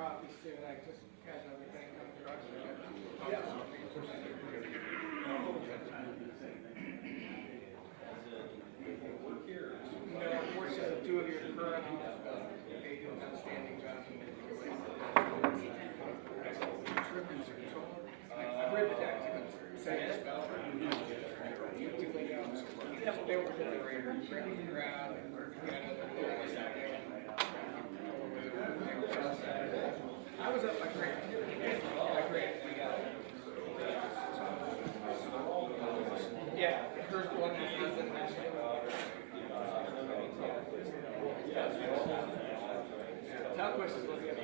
coffee soon. I just had another thing coming through. Actually, I got two No, unfortunately, two of your current they do an outstanding job. I read the deck to say the spell. They were bringing the crowd and I was up like great. Yeah, first one is the Town Quest is looking at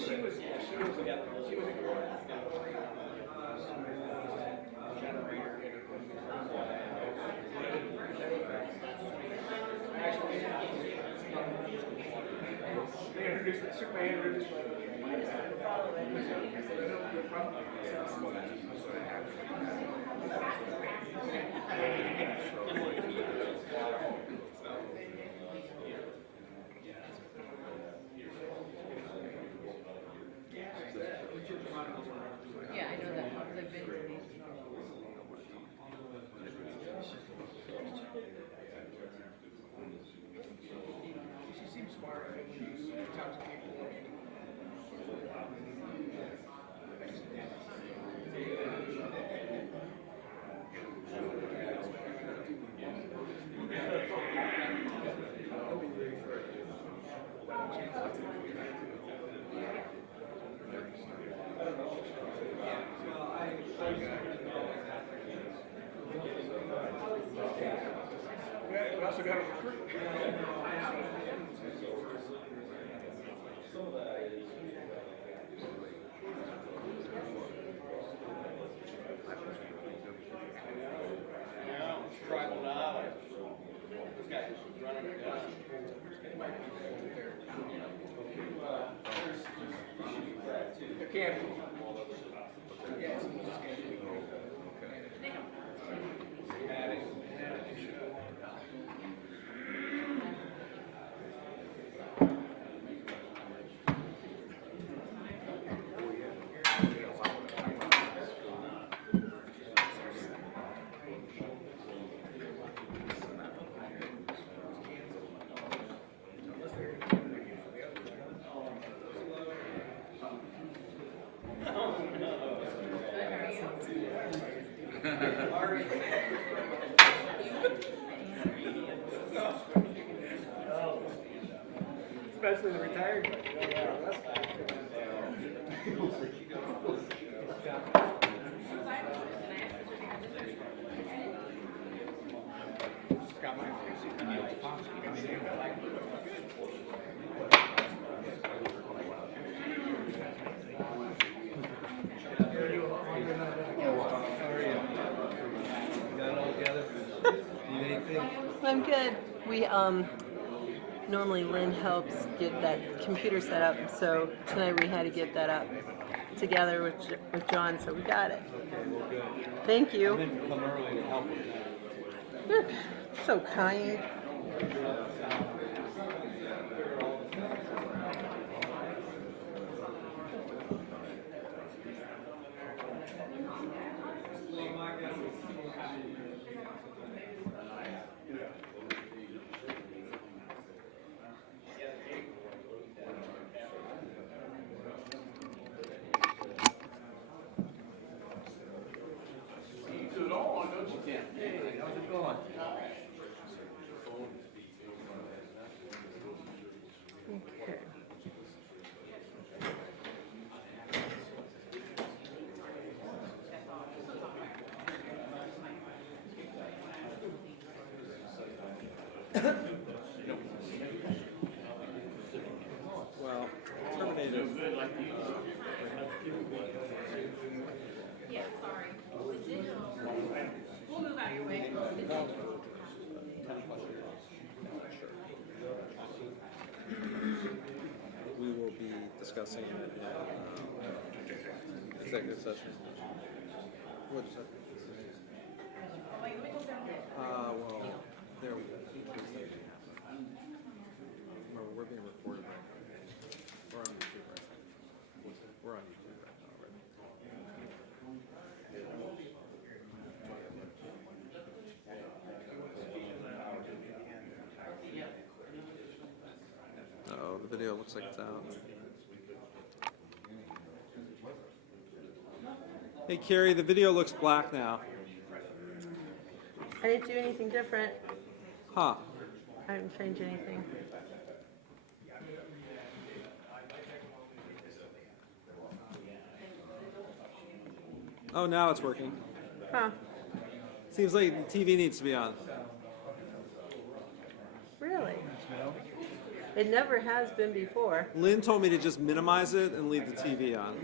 she was they introduced me, shook my hand, introduced my Yeah, I know that because I've been to these. She seems smart when you talk to people. We also got a recruit. Tribal knowledge. This guy is running a gun. It can't be. Especially the retired. Got my I'm good. We normally Lynn helps get that computer set up, so tonight we had to get that up together with John, so we got it. Okay, well, good. Thank I you. didn't come early to help with that. You're so kind. Hey, how's it going? Okay. Well, terminated. Yeah, sorry. We'll move out your way. We will be discussing it in executive session. What is that? Well, there we go. Remember, we're being recorded right looks like it's out. Hey Carrie, the video looks black now. I didn't do anything different. Huh. I didn't change anything. Oh, now it's working. Huh. Seems like the TV needs to be on. Really? It never has been before. Lynn told me to just minimize it and leave the TV on.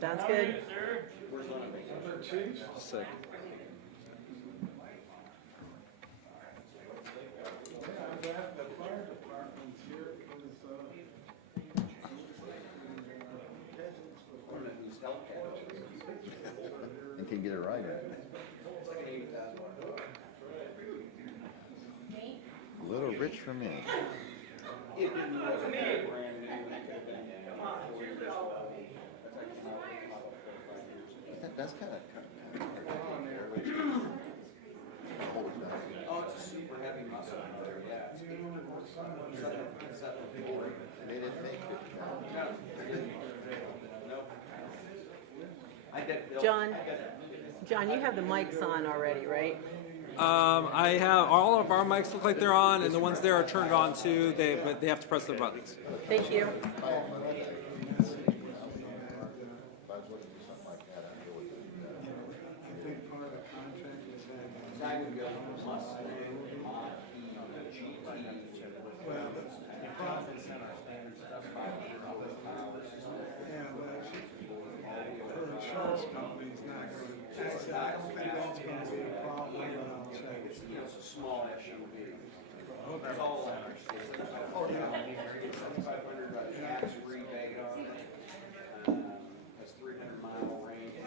Sounds good. Sick. You can get it right at. A little rich for me. That's kind of. Oh, it's a super heavy muscle up there, yeah. They didn't make it. John, you have the mics on already, right? I have all of our mics look like they're on, and the ones there are turned on too. But they have to press the buttons. Thank you. I would go Mustang, GT. Well, the problem is, her insurance company's not going to, I don't think that's going to be a problem, but I'll check it. It's a small SUV. It's all electric. Oh, yeah. 7,500 tax rebate on it. Has 300-mile range.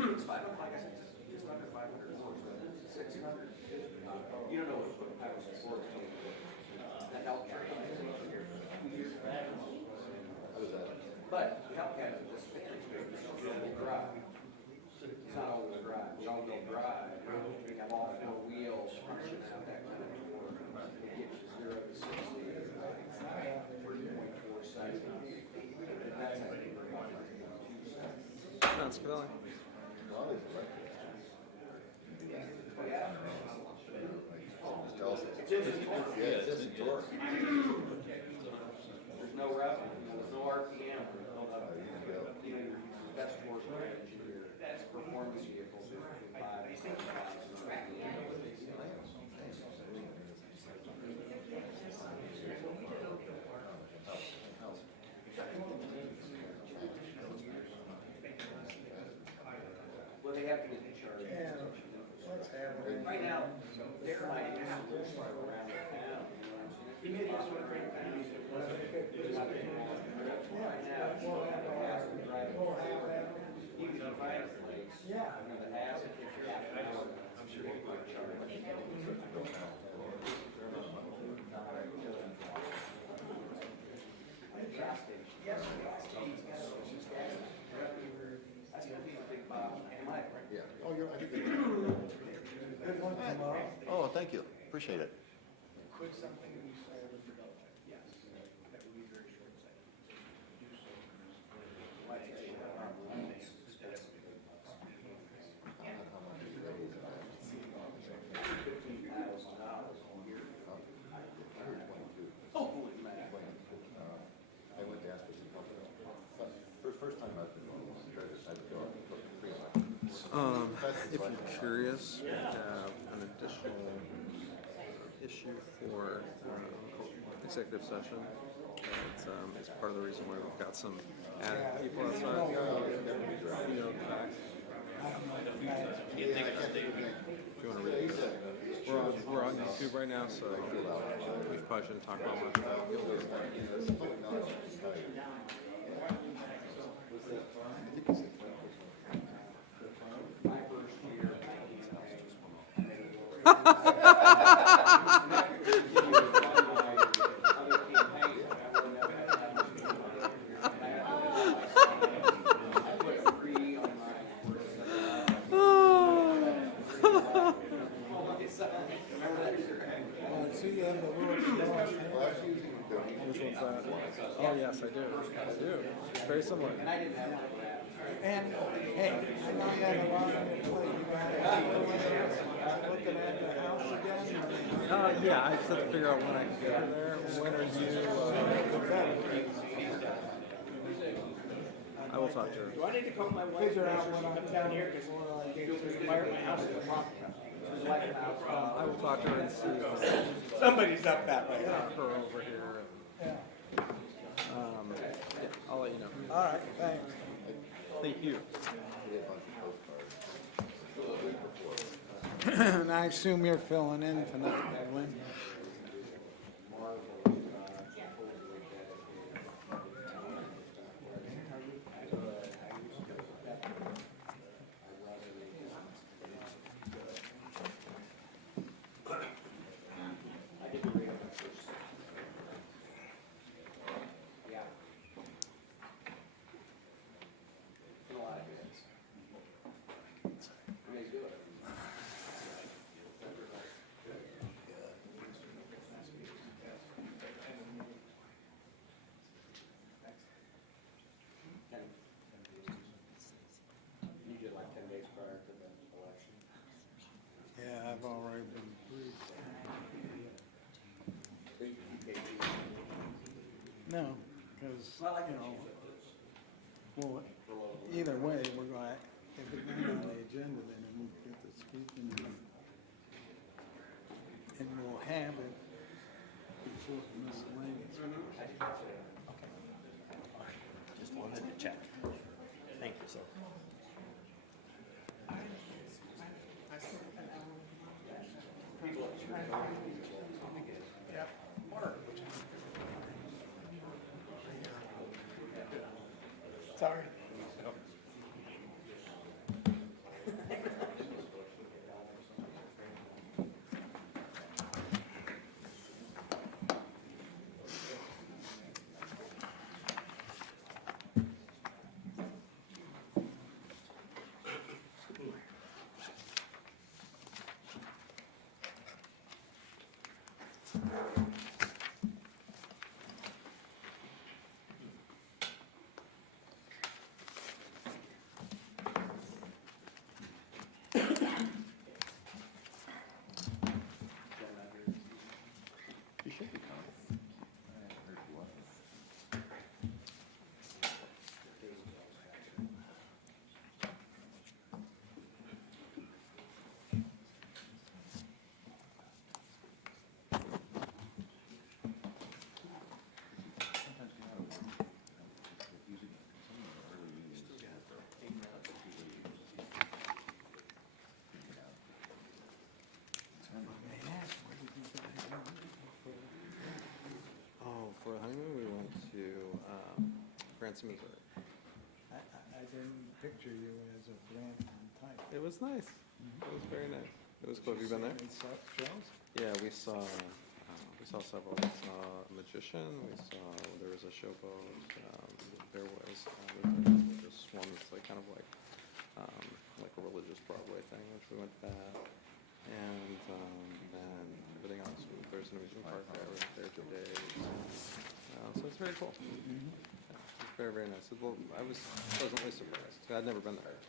It's like I said, just under 500 horse, 600. You don't know what I was before. That Hellcat. But Hellcat is just all-wheel drive. It's not all-wheel drive. It's all-wheel drive. We have all four wheels function out that kind of torque. It gets you 0 to 60. 3.4 seconds. And that's how you bring it. Sounds good. There's no route, there's no RPM, there's no nothing. You know, your best horsepower engineer, that's performance vehicles, 5 and 7,000. Well, they have to get the charge. Right now, they're like, around the town. You may just want to bring it down. Right now, you don't have a hazard drive. You can find a place. Yeah. The hazard, if you're out of power, I'm sure you might charge. Gas station. Yes. That's gonna be a big pile. Yeah. Oh, you're. I think oh, thank you. Appreciate it. Quit something you said with development. Yes. That would be very short sighted. I went to ask for some help. First time I've been I've If you're curious, we have an additional issue for executive session. It's part of the reason why we've got some added people outside. You know, the facts. If you want to read it. We're on YouTube right now, so we probably shouldn't talk about much about See, you have the little Which one's that? Oh, yes, I do. I do. It's very similar. And, hey, I know you had a lot on your plate. You got looking at the house again? Yeah, I just have to figure out when I can get her there. When are you, I will talk to her. Do I need to call my wife? Figure out when Come I'm down here because the fire at my house is a problem. I will talk to her and see Somebody's up that way. her over here. And, yeah, I'll let you know. all right, thanks. Thank you. And I assume you're filling in tonight, Edwin? You did like 10 days prior to the election. Yeah, I've already been briefed. No, because, you know, well, either way, we're going, if it's not on the agenda, then we get to speaking and we'll have it before the miscellaneous. Just wanted to check. Thank you, sir. Sorry. Oh, for a honeymoon, we went to Branson, Missouri. I didn't picture you as a Branson type. It was nice. It was very nice. It was cool. Have you been there? Any such shows? Yeah, we saw several. We saw a magician. We saw there was a showboat. There was just one that's like kind of like a religious Broadway thing, which we went to that. And then everything else. There's an amusement park there. We went there today. So it's very cool. Yeah, it's very, very nice. I was pleasantly surprised. I'd never been there.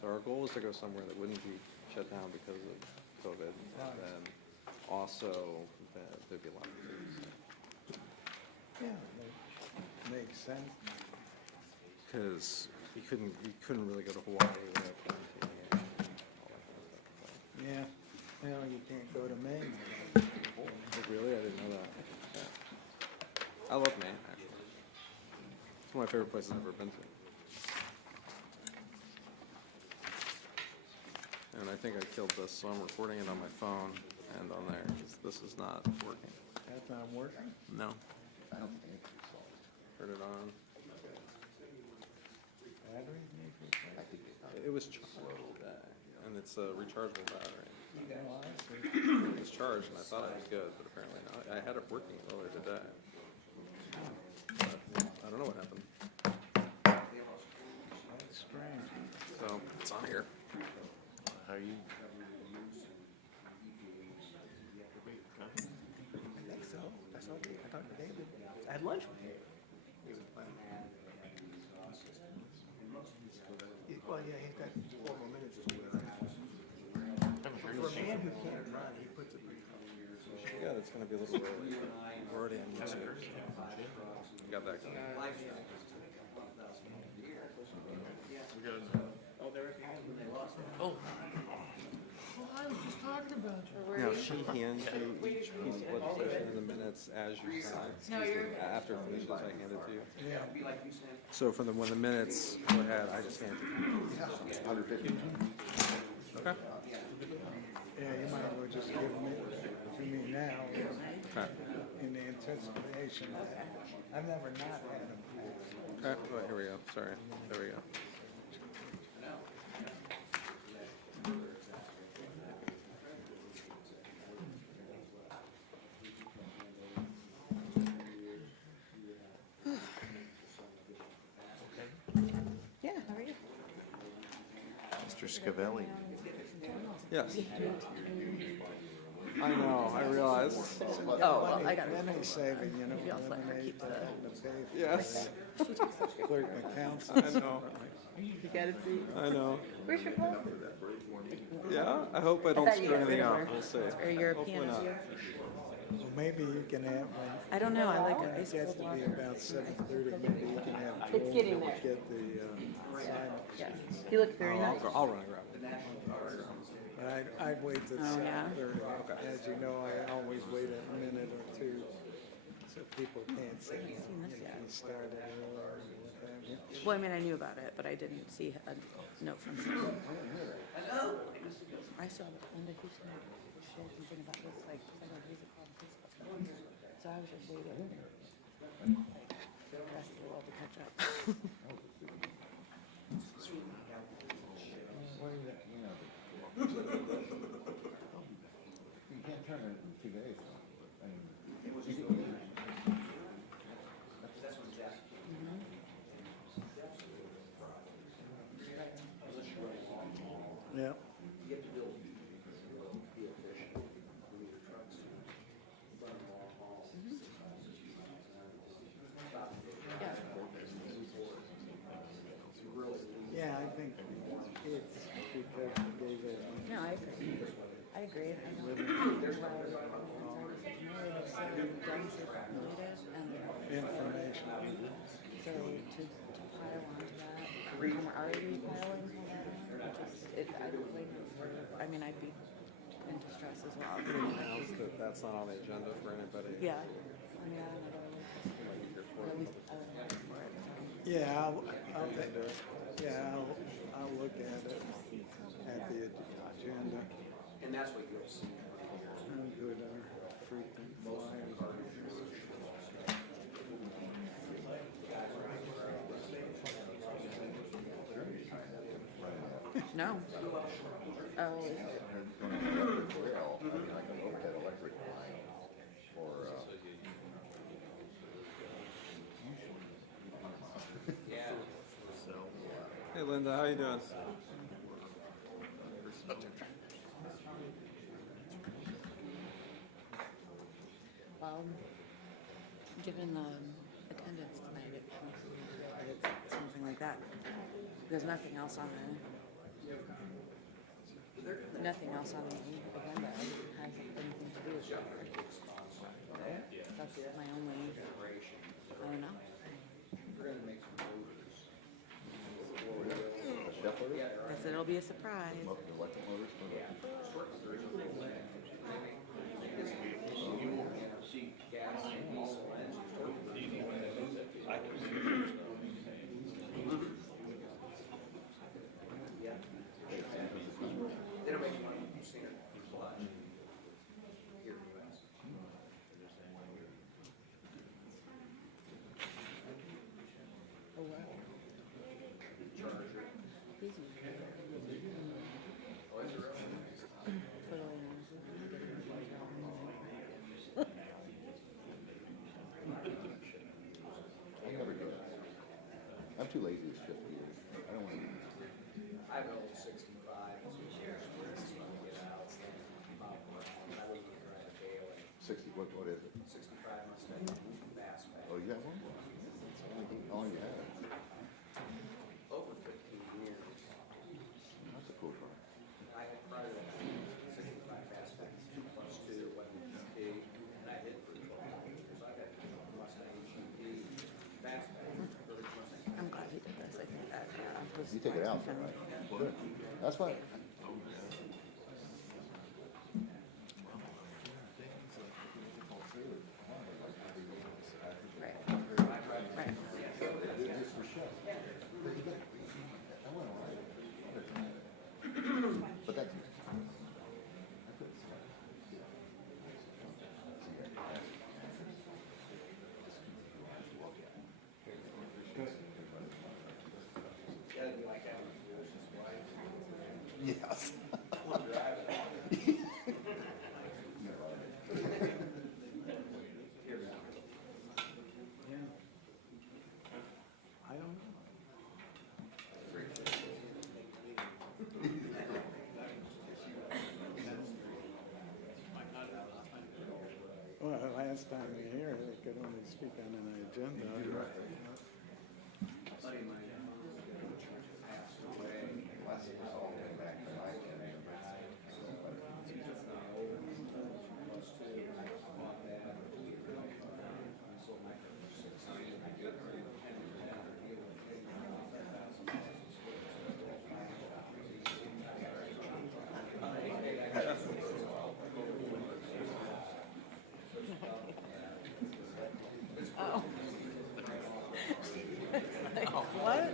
So our goal was to go somewhere that wouldn't be shut down because of COVID, and then also that there'd be a lot of things. Yeah, that makes sense. Because you couldn't really go to Hawaii without quarantining and all that kind of stuff. Yeah, well, you can't go to Maine. But really, I didn't know that. Yeah. I love Maine, actually. It's one of my favorite places I've ever been to. And I think I killed this, so I'm recording it on my phone and on there, because this is not working. That's not working? No. I don't think it's solved. Turn it on. Battery need to I think It was charged, and it's a rechargeable battery. Oh, I see. It was charged, and I thought it was good, but apparently not. I had it working earlier today. But I don't know what happened. That's strange. So it's on here. How are you? talked to David. I had lunch with him. Well, yeah, he's got 12 more minutes to do it. For a man who can't run, he puts it pretty close. Yeah, it's gonna be a little early. We're already on YouTube. So. Got that going. Now, she hands you each piece of legislation in the minutes as you sign. No, you're- After it finishes, I hand it to you. Yeah. So for when the minutes go ahead, I just hand it to you. 150. Okay. Yeah, you might as well just give me to me now Okay. in anticipation. I've never not had them. Okay. Oh, here we go. Sorry. There we go. Yeah, how are you? Mr. Scavelli. Yes. I know. I realize. Oh, well, I got it. Then they say that, you know, Maybe I'll let her eliminate keep the the- pay for Yes. clerk and counsel. I know. You got it, see? I know. Where's your phone? Yeah. I hope I don't thought you screw got rid anything of up. her. We'll see. Or you're a Hopefully pianist? not. Well, maybe you can have, when I don't know, I like it it. gets to be about 7:30, maybe you can have It's Joel getting there. get the assignment. Yeah, he looked very Oh, nice. I'll run and grab it. But I'd wait till Oh, yeah? 7:30. As you know, I always wait a minute or two so people can't see. You know, he started early or what have you. Well, I mean, I knew about it, but I didn't see a note from him. I saw that Linda Houston shared something about this, like, several days ago on Facebook. So I was just waiting. For the rest of the world to catch up. You can't turn it in 2 days. I mean, Yeah. Yeah. Yeah, I think it's because they gave it. No, I agree. I agree. I know. Well, I was married, so Grace is related, and Information. so to pile onto that, when we're already piling on that, I would wait for, I mean, I'd be in distress as well. Announce that that's not on the agenda for anybody. Yeah. I mean, I don't know, but at least I would wait for it. Yeah, I'll look at it at the agenda. And that's what you'll see. How good our frequent flyers are. No. Oh, well, I mean, like an overhead electric line or, Hey, Linda, how you doing? well, given the attendance tonight, it makes me feel that it's something like that. There's nothing else on the, nothing else on the agenda has anything to do with it. That's my only, I don't know. step loader, I said it'll be a surprise. electric motors for the. They don't make money. You've seen it. Here in the US. Oh, wow. Busy. long you had it? Over 15 years. That's a cool car. I had prior to that 65 fastbacks, +2, +2, and I hit for 12 years. I got Mustang GT fastback. I'm glad he did this. I think that was You take it out, fun. right? Good. That's fine. Right. Right. Just for show. I went all right. But that's. Yes. I don't know. Well, last time we were here, they could only speak on an agenda. Oh. Like, what?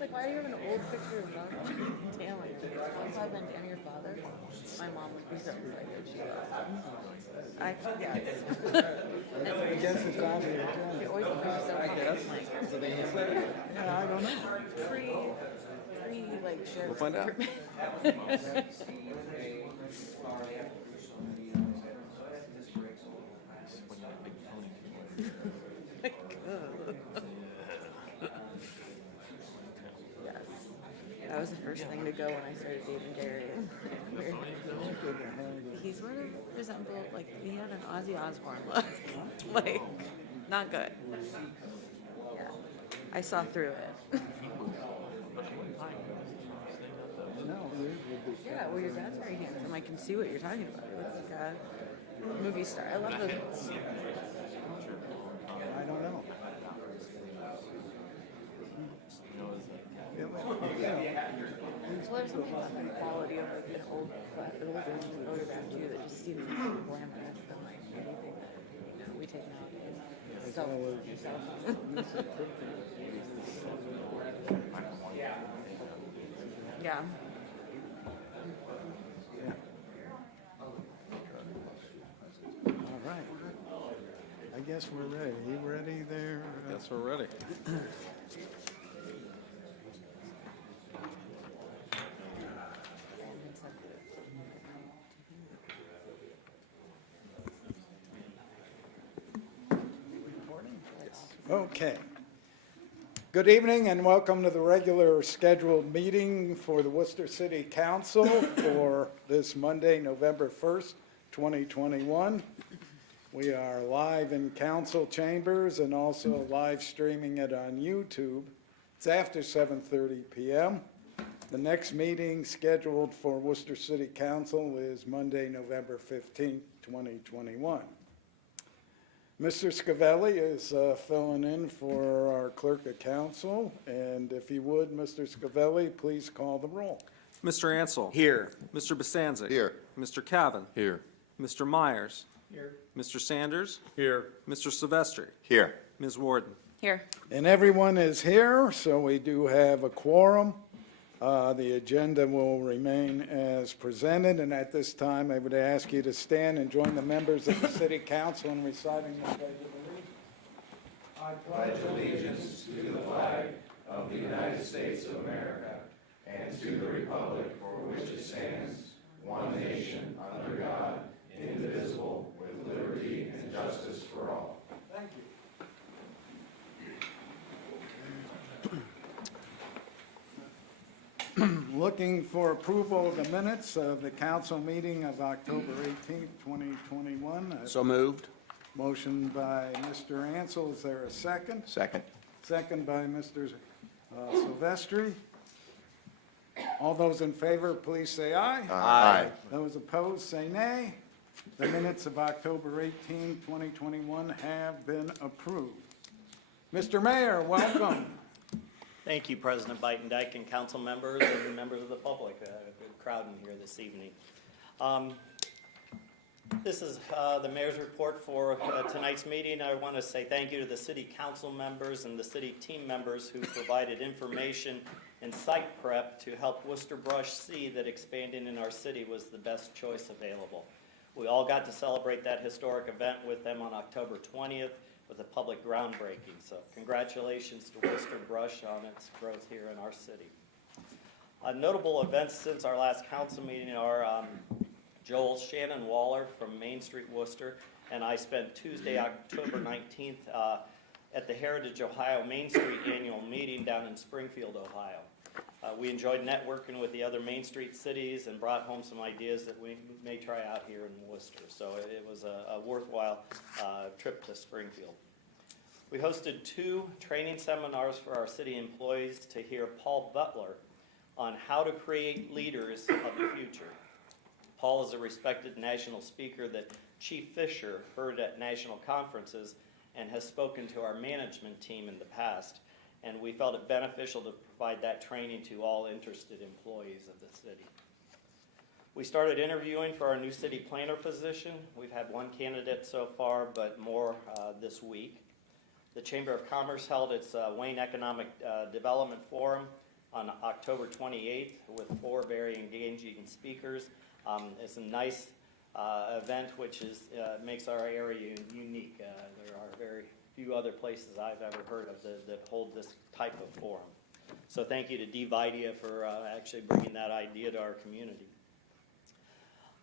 Like, why do you have an old picture of Taylor? Once I've been Danny, your father, my mom would be so excited. She goes, yes. I guess it's on the She agenda. always brings so much, like, Yeah, I don't know. like, shared. We'll find out. Yes. That was the first thing to go when I started dating Gary. He sort of resembled, like, he had an Ozzy Osbourne look. Like, not good. Yeah. I saw through it. No, Yeah, well, your dad's very handsome. I can see what you're talking about. He looks like a movie star. I love those. I don't know. Yeah, well, Well, there's something about the quality of like an old photograph too that just seems more glamorous than like anything that we take nowadays. Cell phone. Yeah. all right. I guess we're ready. You ready there? Guess we're ready. Okay. Good evening and welcome to the regular scheduled meeting for the Worcester City Council for this Monday, November 1st, 2021. We are live in council chambers and also live streaming it on YouTube. It's after 7:30 p.m. The next meeting scheduled for Worcester City Council is Monday, November 15th, 2021. Mr. Scavelli is filling in for our clerk of council, and if you would, Mr. Scavelli, please call the roll. Mr. Ansel. Here. Mr. Bastanzik. Here. Mr. Cavan. Here. Mr. Myers. Here. Mr. Sanders. Here. Mr. Silvestri. Here. Ms. Warden. Here. And everyone is here, so we do have a quorum. The agenda will remain as presented, and at this time, I would ask you to stand and join the members of the city council in reciting the Pledge of Allegiance. I pledge allegiance to the flag of the United States of America and to the republic for which it stands, one nation, under God, indivisible, with liberty and justice for all. Thank you. Looking for approval of the minutes of the council meeting of October 18th, 2021. So moved. Motion by Mr. Ansel, is there a second? Second. Second by Mr. Silvestri. All those in favor, please say aye. Aye. Those opposed, say nay. The minutes of October 18, 2021 have been approved. Mr. Mayor, welcome. Thank you, President Bytendijk and council members and members of the public. A good crowd in here this evening. This is the mayor's report for tonight's meeting. I want to say thank you to the city council members and the city team members who provided information and site prep to help Worcester Brush see that expanding in our city was the best choice available. We all got to celebrate that historic event with them on October 20th with a public groundbreaking. So congratulations to Worcester Brush on its growth here in our city. Notable events since our last council meeting are Joel Shannon Waller from Main Street, Worcester, and I spent Tuesday, October 19th at the Heritage Ohio Main Street annual meeting down in Springfield, Ohio. We enjoyed networking with the other Main Street cities and brought home some ideas that we may try out here in Worcester. So it was a worthwhile trip to Springfield. We hosted 2 training seminars for our city employees to hear Paul Butler on how to create leaders of the future. Paul is a respected national speaker that Chief Fisher heard at national conferences and has spoken to our management team in the past. And we felt it beneficial to provide that training to all interested employees of the city. We started interviewing for our new city planner position. We've had 1 candidate so far, but more this week. The Chamber of Commerce held its Wayne Economic Development Forum on October 28th with 4 very engaging speakers. It's a nice event which makes our area unique. There are very few other places I've ever heard of that hold this type of forum. So thank you to Dee Vidia for actually bringing that idea to our community.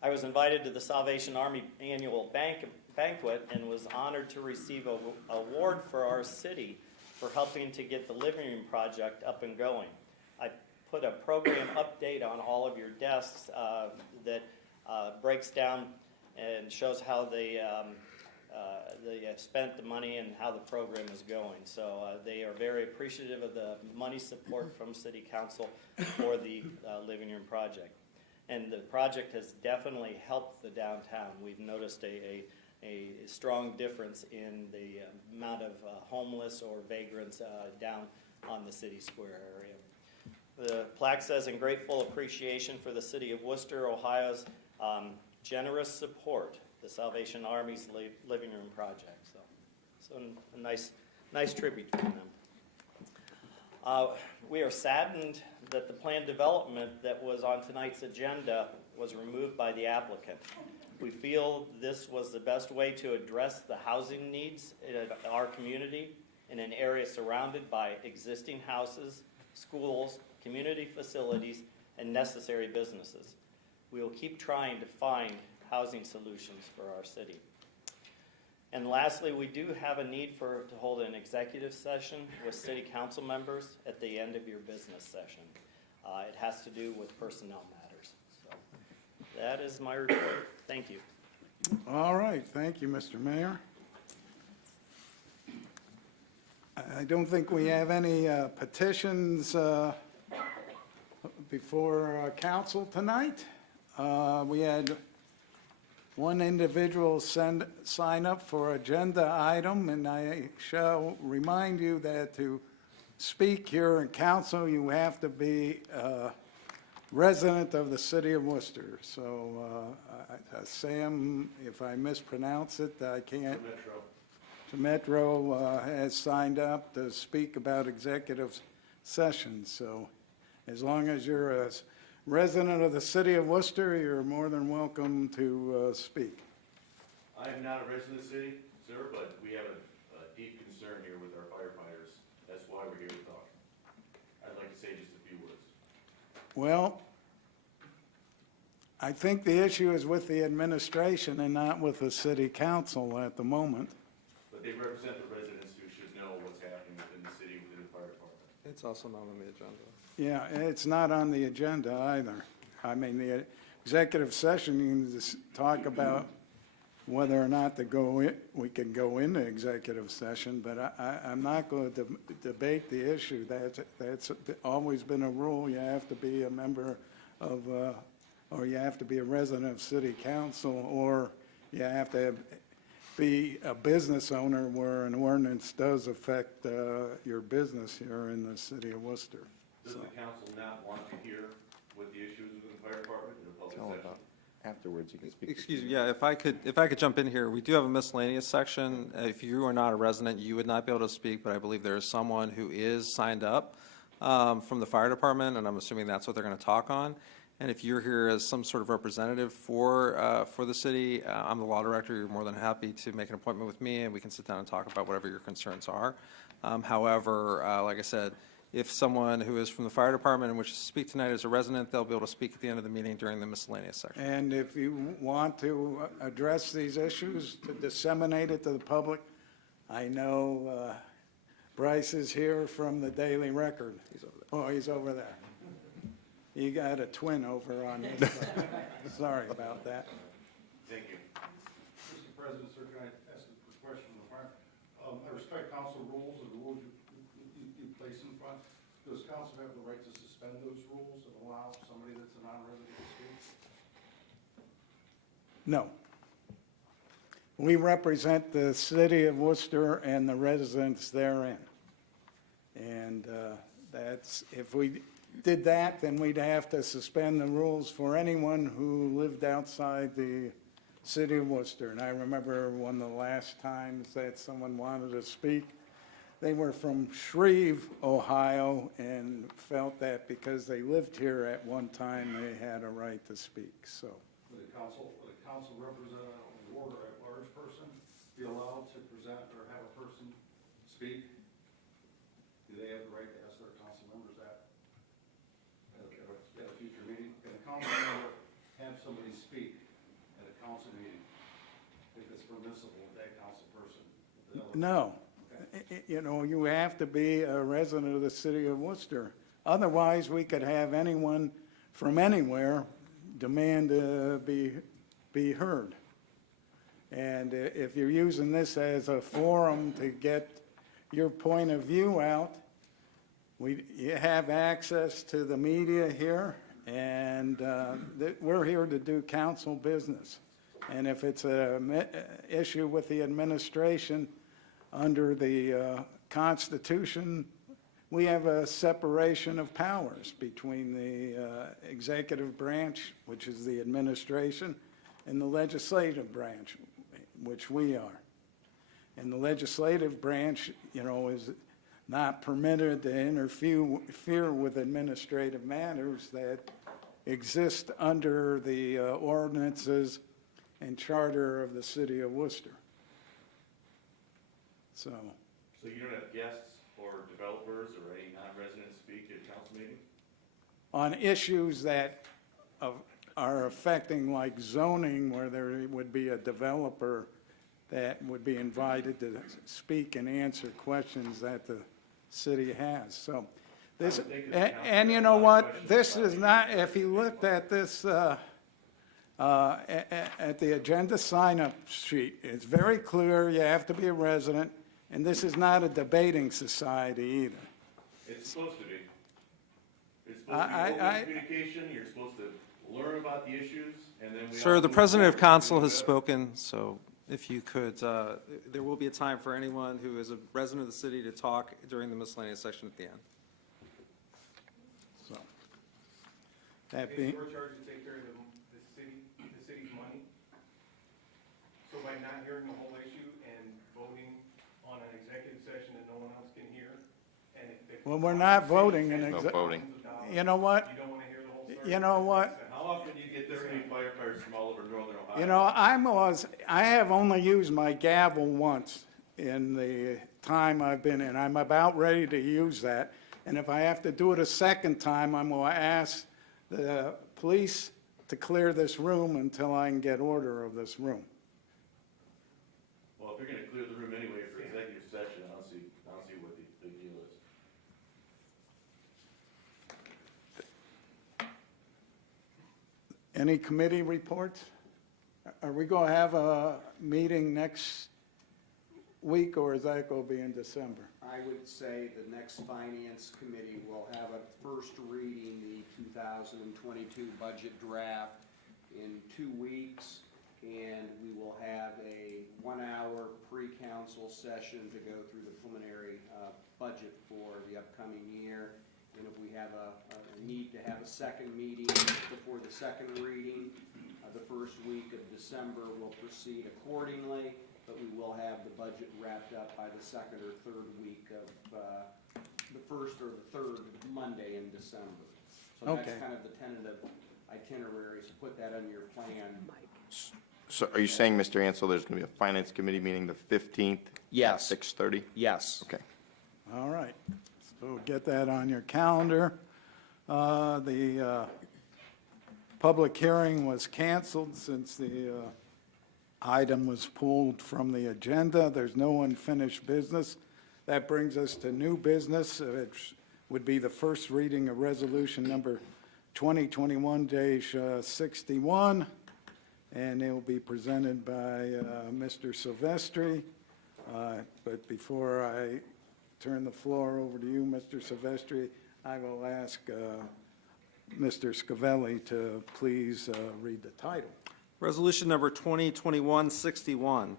I was invited to the Salvation Army annual banquet and was honored to receive an award for our city for helping to get the living room project up and going. I put a program update on all of your desks that breaks down and shows how they have spent the money and how the program is going. So they are very appreciative of the money support from City Council for the living room project. And the project has definitely helped the downtown. We've noticed a strong difference in the amount of homeless or vagrants down on the city square area. The plaque says, in grateful appreciation for the city of Worcester, Ohio's generous support, the Salvation Army's living room project. So a nice tribute to them. We are saddened that the planned development that was on tonight's agenda was removed by the applicant. We feel this was the best way to address the housing needs in our community in an area surrounded by existing houses, schools, community facilities, and necessary businesses. We will keep trying to find housing solutions for our city. And lastly, we do have a need to hold an executive session with city council members at the end of your business session. It has to do with personnel matters. So that is my report. Thank you. All right, thank you, Mr. Mayor. I don't think we have any petitions before council tonight. We had one individual sign up for agenda item, and I shall remind you that to speak here in council, you have to be a resident of the city of Worcester. So Sam, if I mispronounce it, I can't. Metro has signed up to speak about executive sessions. So as long as you're a resident of the city of Worcester, you're more than welcome to speak. I am not a resident of the city, sir, but we have a deep concern here with our firefighters. That's why we're here to talk. I'd like to say just a few words. Well, I think the issue is with the administration and not with the city council at the moment. But they represent the residents who should know what's happening within the city, within the fire department. It's also not on the agenda. Yeah, it's not on the agenda either. I mean, the executive session, you can just talk about whether or not to go in, we can go into executive session, but I'm not going to debate the issue. That's always been a rule. You have to be a member of, or you have to be a resident of city council, or you have to be a business owner where an ordinance does affect your business here in the city of Worcester. Does the council not want to hear what the issues within the fire department in a public session? Afterwards, you can speak. Excuse me, yeah, if I could jump in here, we do have a miscellaneous section. If you are not a resident, you would not be able to speak, but I believe there is someone who is signed up from the fire department, and I'm assuming that's what they're going to talk on. And if you're here as some sort of representative for the city, I'm the law director, you're more than happy to make an appointment with me, and we can sit down and talk about whatever your concerns are. However, like I said, if someone who is from the fire department and wishes to speak tonight is a resident, they'll be able to speak at the end of the meeting during the miscellaneous section. And if you want to address these issues, to disseminate it to the public, I know Bryce is here from the Daily Record. He's over there. Oh, he's over there. You got a twin over on this side. Sorry about that. Thank you. Mr. President, sir, can I ask a quick question from the fire? I respect council rules and the rules you place in front. Does council have the right to suspend those rules and allow somebody that's a non-resident to speak? No. We represent the city of Worcester and the residents therein. And that's, if we did that, then we'd have to suspend the rules for anyone who lived outside the city of Worcester. And I remember one of the last times that someone wanted to speak, they were from Shreve, Ohio, and felt that because they lived here at one time, they had a right to speak, so. Would a council representative or a large person be allowed to present or have a person speak? Do they have the right to ask their council members that at a future meeting? Can a council member have somebody speak at a council meeting if it's permissible with that council person? No. You know, you have to be a resident of the city of Worcester. Otherwise, we could have anyone from anywhere demand to be heard. And if you're using this as a forum to get your point of view out, you have access to the media here, and we're here to do council business. And if it's an issue with the administration, under the Constitution, we have a separation of powers between the executive branch, which is the administration, and the legislative branch, which we are. And the legislative branch, you know, is not permitted to interfere with administrative matters that exist under the ordinances and charter of the city of Worcester. So you don't have guests or developers or any non-residents speak at council meetings? on issues that are affecting like zoning, where there would be a developer that would be invited to speak and answer questions that the city has. So this, and you know what, this is not, if you looked at this, at the agenda sign-up sheet, it's very clear you have to be a resident, and this is not a debating society either. It's supposed to be. It's supposed to be open communication, you're supposed to learn about the issues, and then we... Sir, the president of council has spoken, so if you could, there will be a time for anyone who is a resident of the city to talk during the miscellaneous section at the end. So, that being, We're charged to take care of the city's money. So by not hearing the whole issue and voting on an executive session that no one else can hear, and if well, we're not voting in No voting. You know what? you don't want to hear the whole story. You know what? How often do you get 30 firefighters from all over northern Ohio? You know, I have only used my gavel once in the time I've been in. I'm about ready to use that. And if I have to do it a second time, I'm going to ask the police to clear this room until I can get order of this room. Well, if you're gonna clear the room anyway for executive session, I don't see what the deal is. Any committee reports? are we going to have a meeting next week, or is that going to be in December? I would say the next finance committee will have a first reading, the 2022 budget draft in 2 weeks, and we will have a 1-hour pre-council session to go through the preliminary budget for the upcoming year. And if we have a need to have a second meeting before the second reading, the first week of December will proceed accordingly, but we will have the budget wrapped up by the second or third week of the first or the third Monday in December. So that's Okay. kind of the tentative itinerary, so put that on your plan. So are you saying, Mr. Ansel, there's going to be a finance committee meeting the 15th? Yes. At 6:30? Yes. Okay. All right, so get that on your calendar. The public hearing was canceled since the item was pulled from the agenda. There's no unfinished business. That brings us to new business, which would be the first reading of resolution number 2021-61, and it will be presented by Mr. Silvestri. But before I turn the floor over to you, Mr. Silvestri, I will ask Mr. Scavelli to please read the title. Resolution number 2021-61,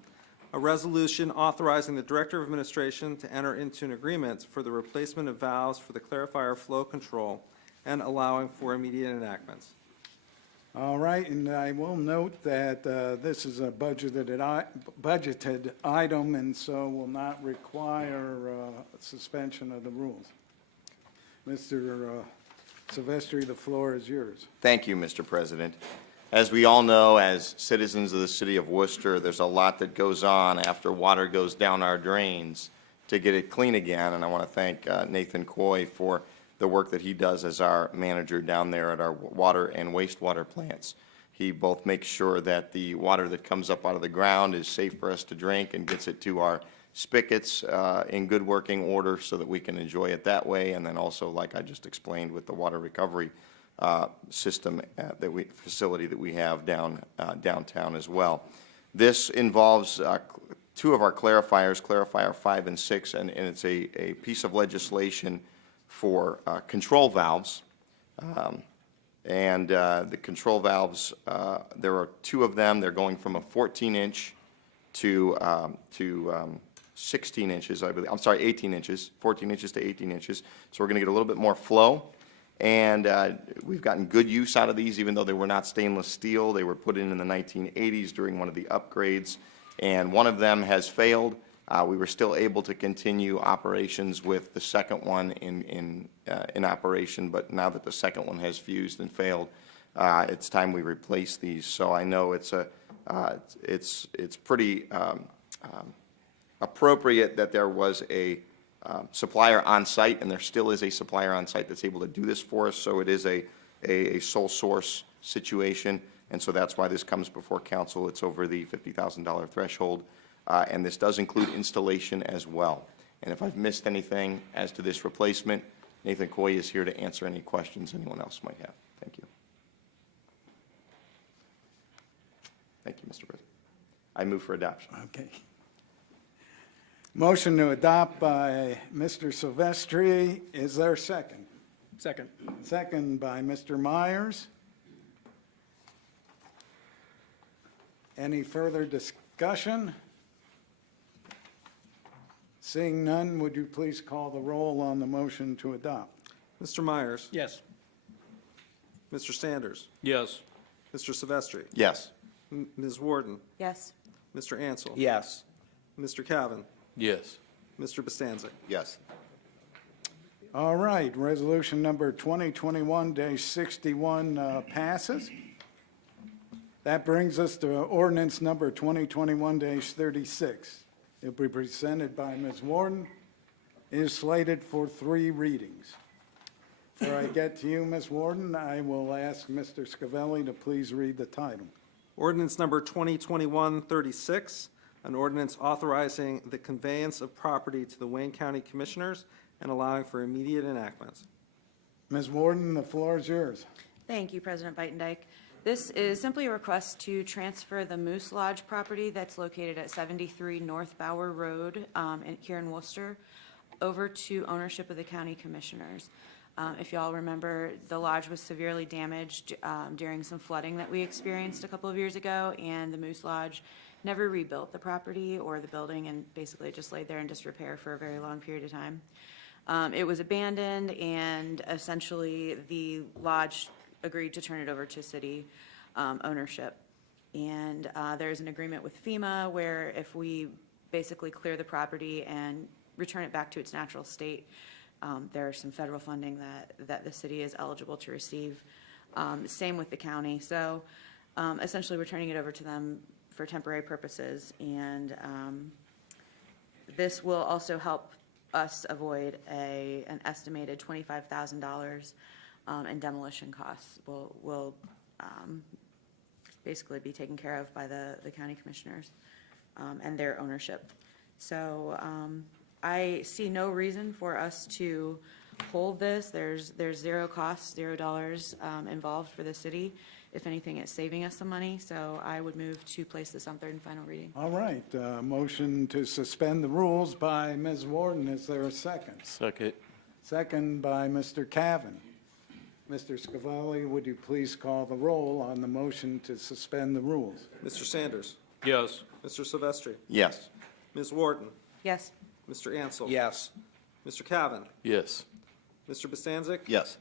a resolution authorizing the Director of Administration to enter into an agreement for the replacement of valves for the clarifier flow control and allowing for immediate enactment. All right, and I will note that this is a budgeted item, and so will not require suspension of the rules. Mr. Silvestri, the floor is yours. Thank you, Mr. President. As we all know, as citizens of the city of Worcester, there's a lot that goes on after water goes down our drains to get it clean again, and I want to thank Nathan Coy for the work that he does as our manager down there at our water and wastewater plants. He both makes sure that the water that comes up out of the ground is safe for us to drink and gets it to our spigots in good working order so that we can enjoy it that way, and then also, like I just explained, with the water recovery system facility that we have downtown as well. This involves two of our clarifiers, clarifier 5 and 6, and it's a piece of legislation for control valves. The control valves, there are two of them. They're going from a 14-inch to 16 inches, I believe. I'm sorry, 18 inches, 14 inches to 18 inches. So we're going to get a little bit more flow. And we've gotten good use out of these, even though they were not stainless steel. They were put in the 1980s during one of the upgrades, and one of them has failed. We were still able to continue operations with the second one in operation, but now that the second one has fused and failed, it's time we replace these. So I know it's pretty appropriate that there was a supplier on site, and there still is a supplier on site that's able to do this for us. So it is a sole source situation, and so that's why this comes before council. It's over the $50,000 threshold, and this does include installation as well. And if I've missed anything as to this replacement, Nathan Coy is here to answer any questions anyone else might have. Thank you. Thank you, Mr. President. I move for adoption. Okay. Motion to adopt by Mr. Silvestri. Is there a second? Second. Second by Mr. Myers. Any further discussion? Seeing none, would you please call the roll on the motion to adopt? Mr. Myers? Yes. Mr. Sanders? Yes. Mr. Silvestri? Yes. Ms. Warden? Yes. Mr. Ansel? Yes. Mr. Cavan? Yes. Mr. Bostancic? Yes. All right, resolution number 2021-61 passes. That brings us to ordinance number 2021-36. It will be presented by Ms. Warden. It is slated for 3 readings. Before I get to you, Ms. Warden, I will ask Mr. Scavelli to please read the title. Ordinance number 2021-36, an ordinance authorizing the conveyance of property to the Wayne County Commissioners and allowing for immediate enactment. Ms. Warden, the floor is yours. Thank you, President Beitendijk. This is simply a request to transfer the Moose Lodge property that's located at 73 North Bower Road here in Worcester over to ownership of the county commissioners. If y'all remember, the lodge was severely damaged during some flooding that we experienced a couple of years ago, and the Moose Lodge never rebuilt the property or the building, and basically it just laid there in disrepair for a very long period of time. It was abandoned, and essentially the lodge agreed to turn it over to city ownership. And there's an agreement with FEMA where if we basically clear the property and return it back to its natural state, there's some federal funding that the city is eligible to receive. Same with the county. So essentially we're turning it over to them for temporary purposes, and this will also help us avoid an estimated $25,000 in demolition costs. Will basically be taken care of by the county commissioners and their ownership. So I see no reason for us to hold this. There's zero cost, $0 involved for the city. If anything, it's saving us some money, so I would move to place this on third and final reading. All right, motion to suspend the rules by Ms. Warden. Is there a second? Second. Second by Mr. Cavan. Mr. Scavelli, would you please call the roll on the motion to suspend the rules? Mr. Sanders. Yes. Mr. Silvestri. Yes. Ms. Warden. Yes. Mr. Ansel. Yes. Mr. Cavan. Yes. Mr. Bostancic. Yes.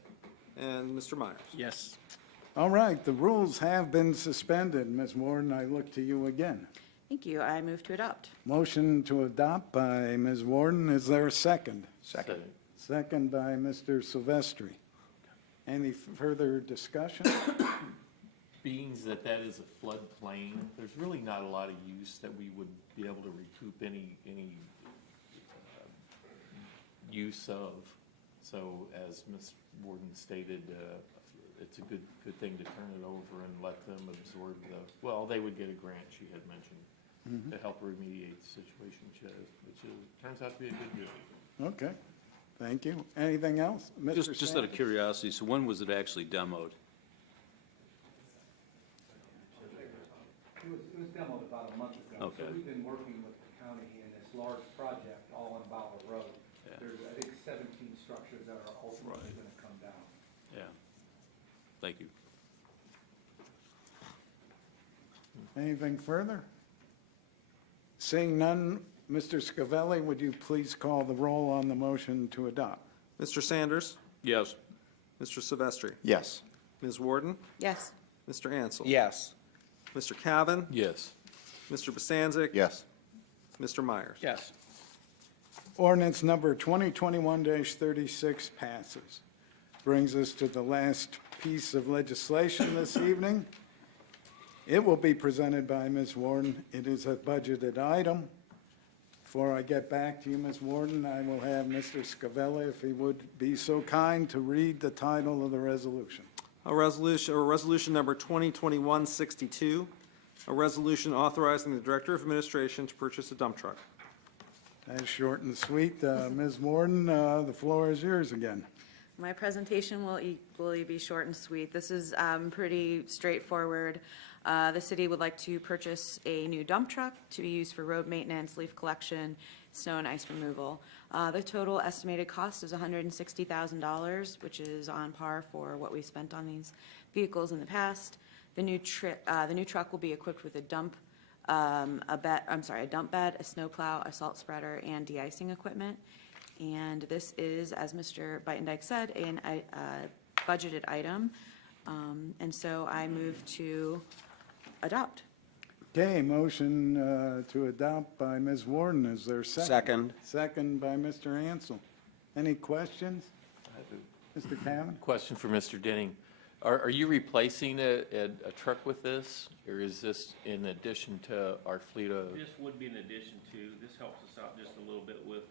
And Mr. Myers. Yes. All right, the rules have been suspended. Ms. Warden, I look to you again. Thank you. I move to adopt. Motion to adopt by Ms. Warden. Is there a second? Second. Second by Mr. Silvestri. Any further discussion? Being that that is a floodplain, there's really not a lot of use that we would be able to recoup any use of. So as Ms. Warden stated, it's a good thing to turn it over and let them absorb well, they would get a grant, she had mentioned, to help remediate the situation, which turns out to be a good deal. Okay, thank you. Anything else? Mr. Just out of Sanders? curiosity, so when was it actually demoed? It was demoed about a month ago. Okay. So we've been working with the county in this large project all on Bower Road. Yeah. There's, I think, 17 structures that are ultimately Right. going to come down. Yeah. Thank you. Anything further? Seeing none, Mr. Scavelli, would you please call the roll on the motion to adopt? Mr. Sanders. Yes. Mr. Silvestri. Yes. Ms. Warden. Yes. Mr. Ansel. Yes. Mr. Cavan. Yes. Mr. Bostancic. Yes. Mr. Myers. Yes. Ordinance number 2021-36 passes. Brings us to the last piece of legislation this evening. It will be presented by Ms. Warden. It is a budgeted item. Before I get back to you, Ms. Warden, I will have Mr. Scavelli, if he would be so kind, to read the title of the resolution. A resolution number 2021-62, a resolution authorizing the Director of Administration to purchase a dump truck. That's short and sweet. Ms. Warden, the floor is yours again. My presentation will equally be short and sweet. This is pretty straightforward. The city would like to purchase a new dump truck to be used for road maintenance, leaf collection, snow and ice removal. The total estimated cost is $160,000, which is on par for what we spent on these vehicles in the past. The new truck will be equipped with a dump bed, a snowplow, a salt spreader, and de-icing equipment. And this is, as Mr. Beitendijk said, a budgeted item. And so I move to adopt. Okay, motion to adopt by Ms. Warden. Is there a second? Second. Second by Mr. Ansel. Any questions? Mr. Cavan? Question for Mr. Denning. Are you replacing a truck with this, or is this in addition to our fleet of? This would be in addition to, this helps us out just a little bit with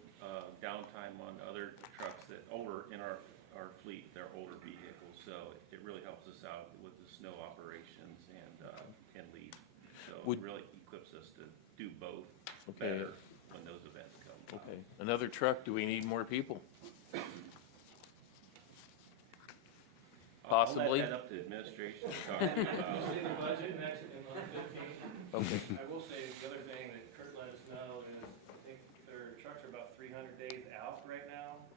downtime on other trucks that older in our fleet, they're older vehicles. So it really helps us out with the snow operations and leaf. So it really equips us to do both better when those events come. Okay, another truck, do we need more people? Possibly. I'll let that up to administration to talk to you about. See the budget next, on the 15th. Okay. I will say, the other thing that Kurt let us know is, I think their trucks are about 300 days out right now.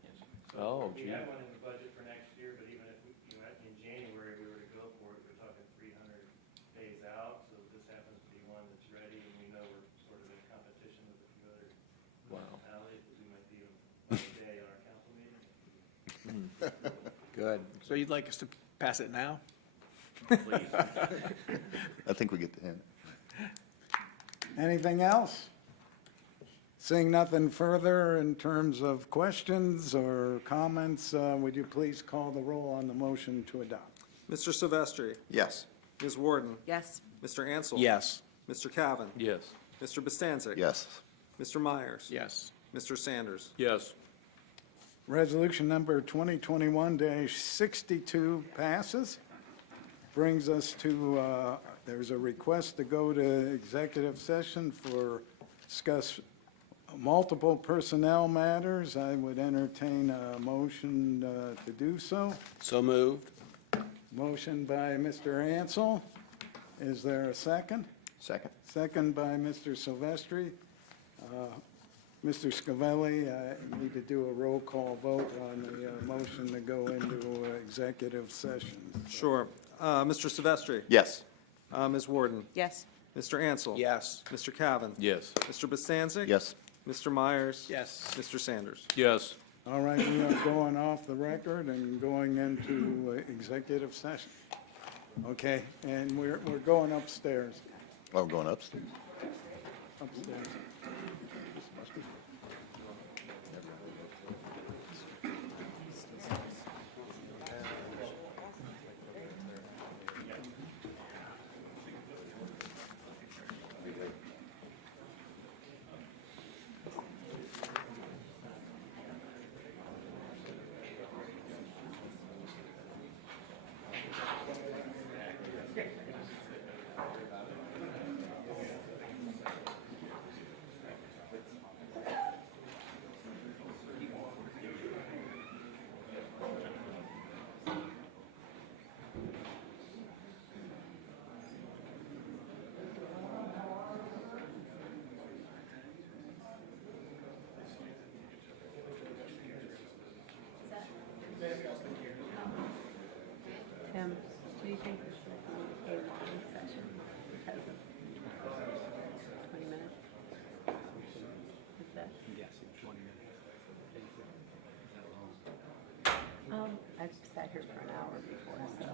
Oh, So we gee. had one in the budget for next year, but even if, in January, we were to go for it, we're talking 300 days out. So this happens to be one that's ready, and we know we're sort of in competition with a few other municipalities, but we might be a day on our council meeting. Good. So you'd like us to pass it now? Please. I think we get the hint. Anything else? Seeing nothing further in terms of questions or comments, would you please call the roll on the motion to adopt? Mr. Silvestri, Yes. Ms. Warden, Yes. Mr. Ansel. Yes. Mr. Cavan. Yes. Mr. Bostancic. Yes. Mr. Myers. Yes. Mr. Sanders. Yes. Resolution number 2021-62 passes. Brings us to, there's a request to go to executive session for discuss multiple personnel matters. I would entertain a motion to do so. So moved. Motion by Mr. Ansel. Is there a second? Second. Second by Mr. Silvestri. Mr. Scavelli, I need to do a roll call vote on the motion to go into executive session. Sure. Mr. Silvestri. Yes. Ms. Warden. Yes. Mr. Ansel. Yes. Mr. Cavan. Yes. Mr. Bostancic. Yes. Mr. Myers. Yes. Mr. Sanders. Yes. All right, we are going off the record and going into executive session. Okay, and we're going upstairs. Oh, going upstairs. Upstairs. Tim, do you think this should be a long session because of 20 minutes? Is that? Yes, 20 minutes. I've sat here for an hour before, so.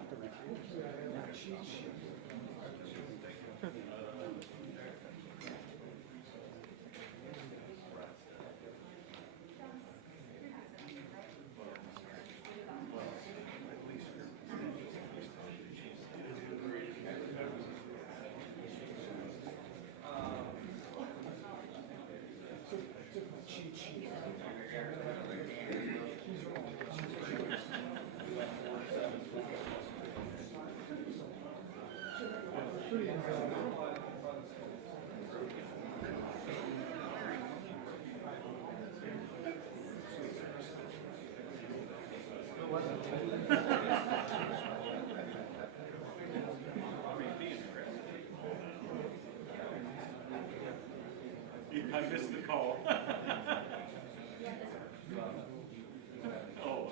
I missed the call. Oh.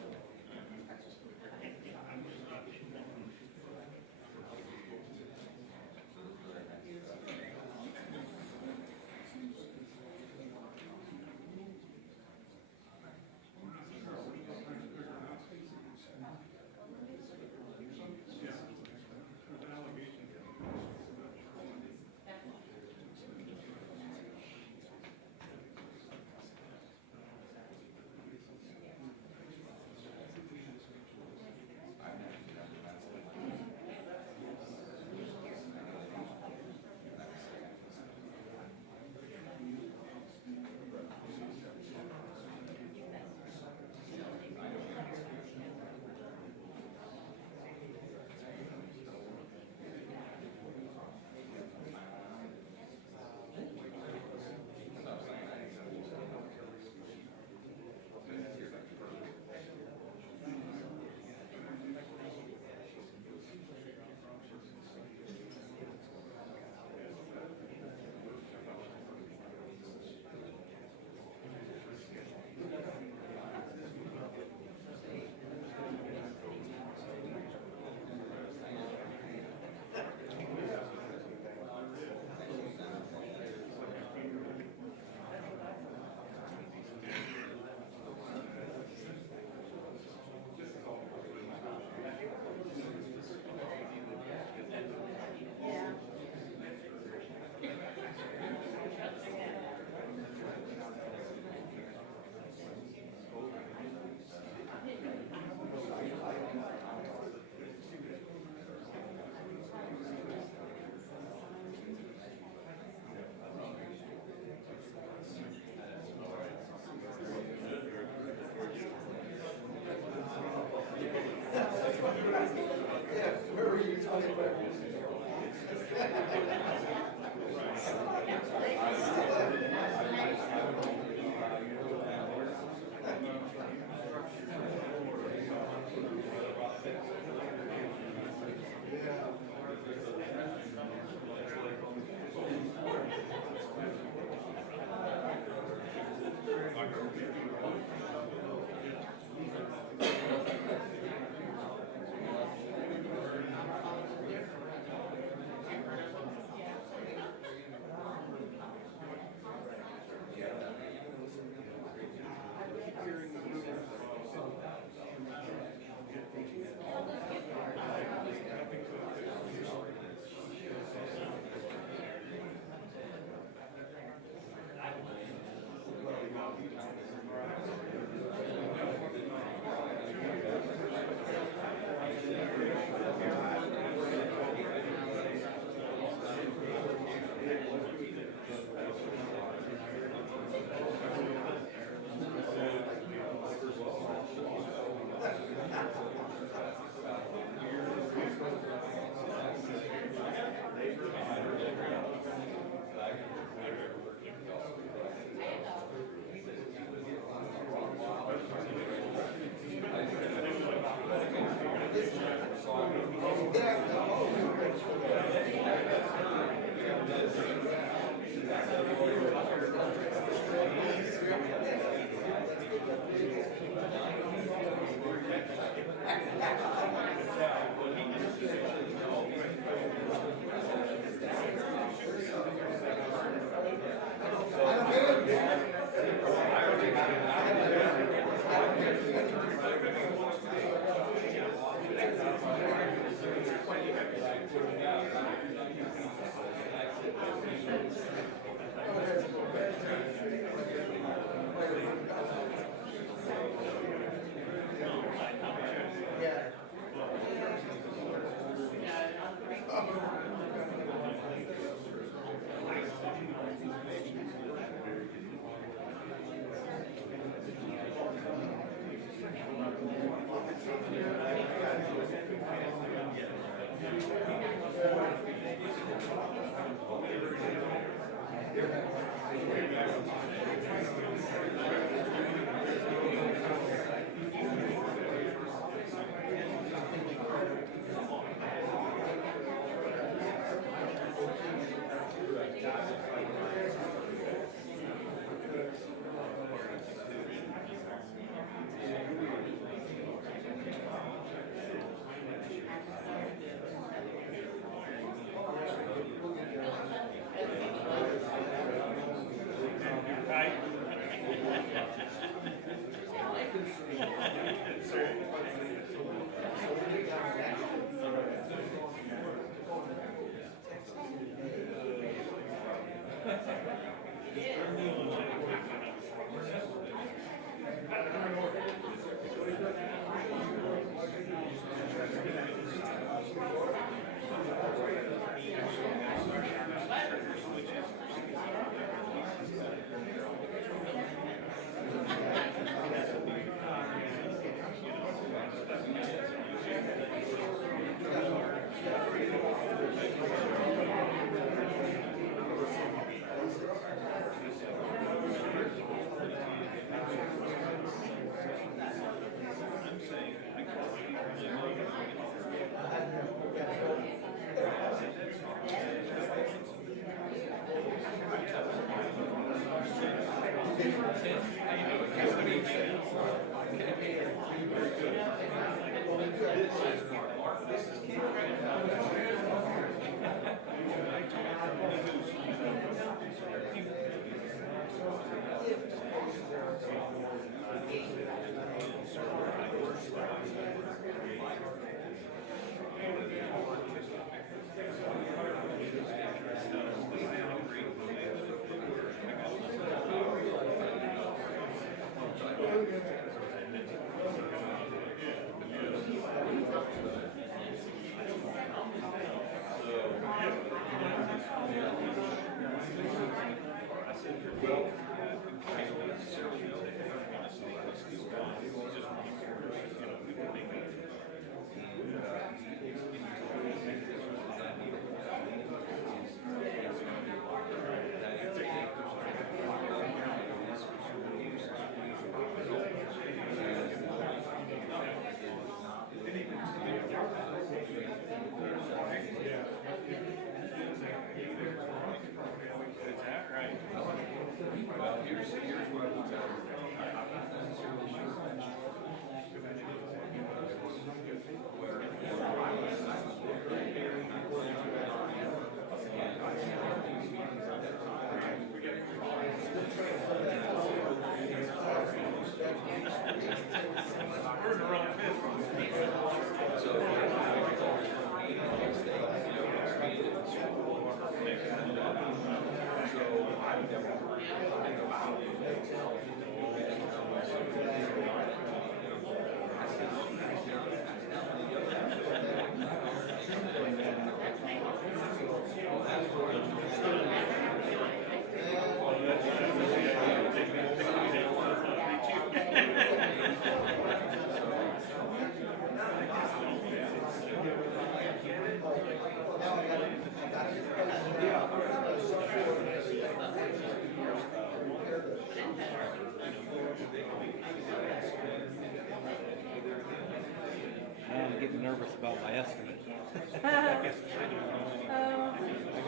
I'm getting nervous about my estimate. I got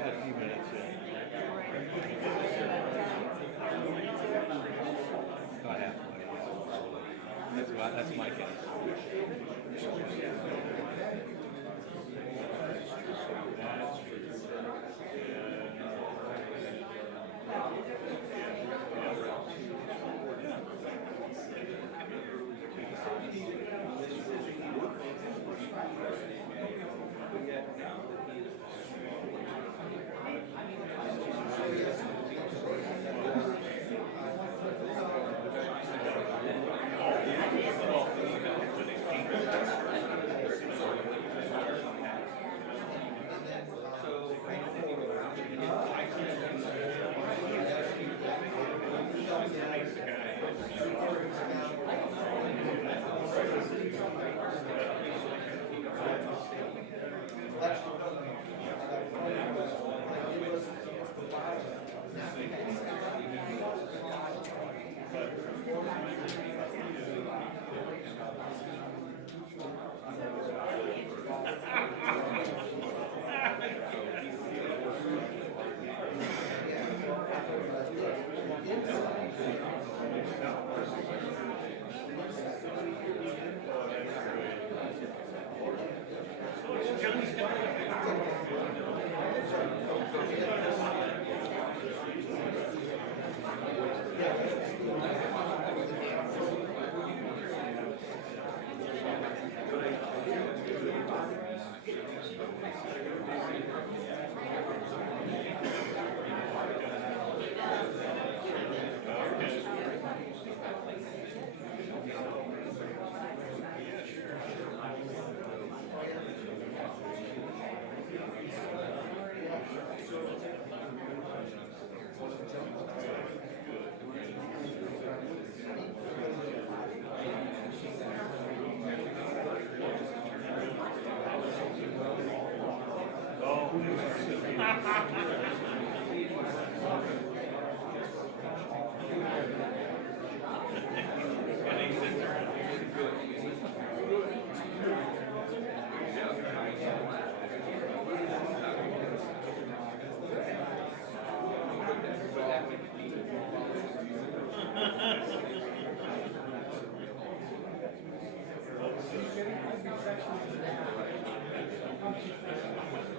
a few minutes yet. About halfway. That's my guess.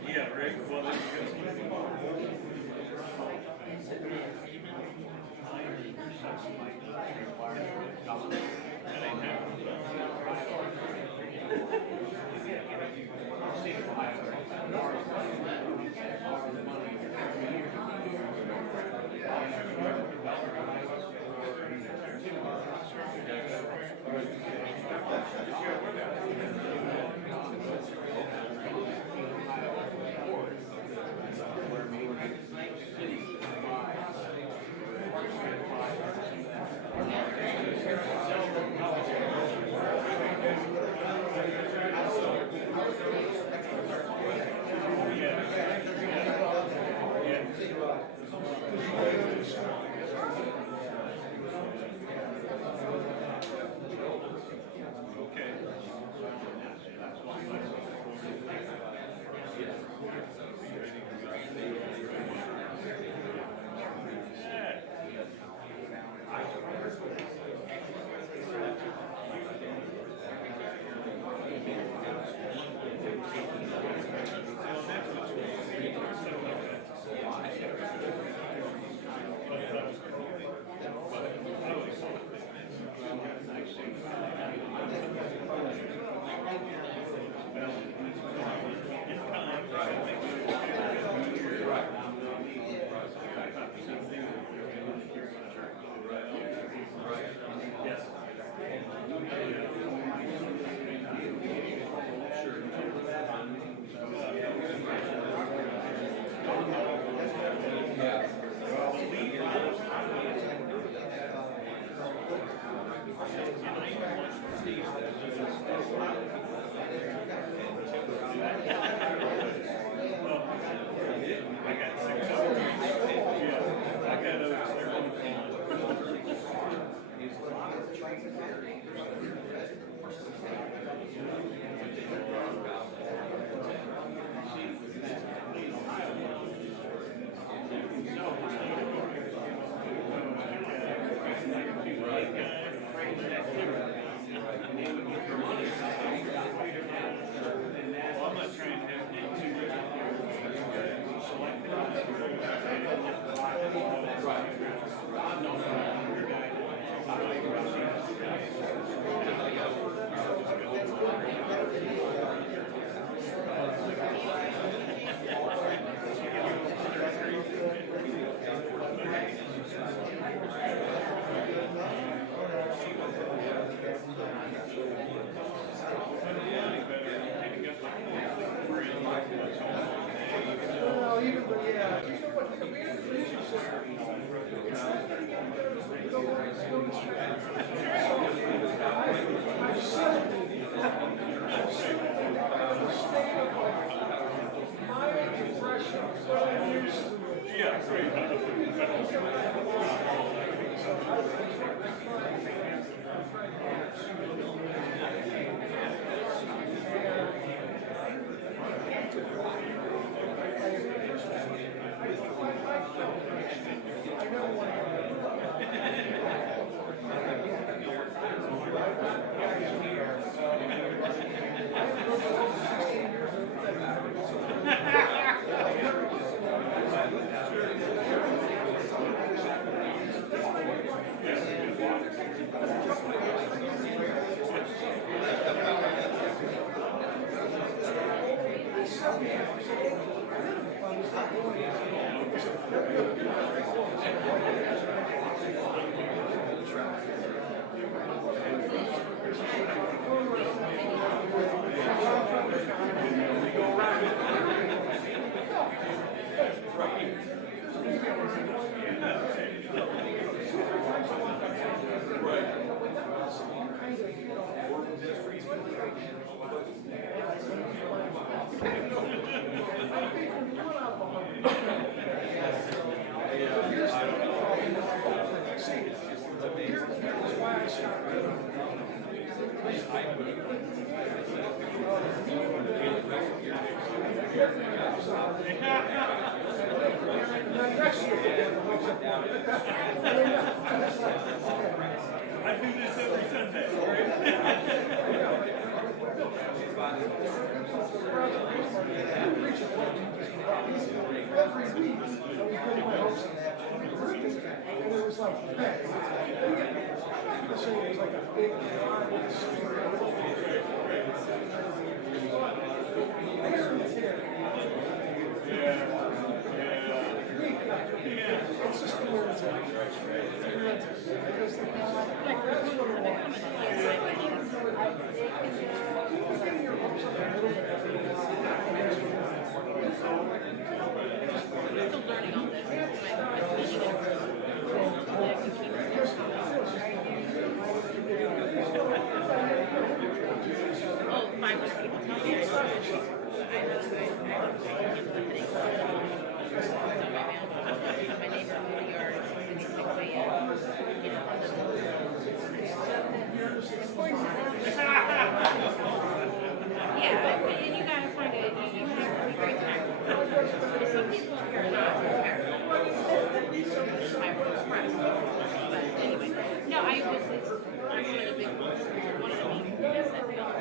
Yeah, right. Well, that's Right. I do this every Sunday. Every week, I was putting my hopes in that. And it was like, man, it was like a big line with a it's just the wear and tear. Because that's what it was. Getting your hopes up a little bit. Still learning all this. Oh, 500 people tell me I my neighbor moved the yard at 6 a.m. You know, yeah, and you gotta find it. You have to be very tactful. Some people here are not prepared. I was impressed. But anyway, no, I'm one of the big ones. One of the main things that they all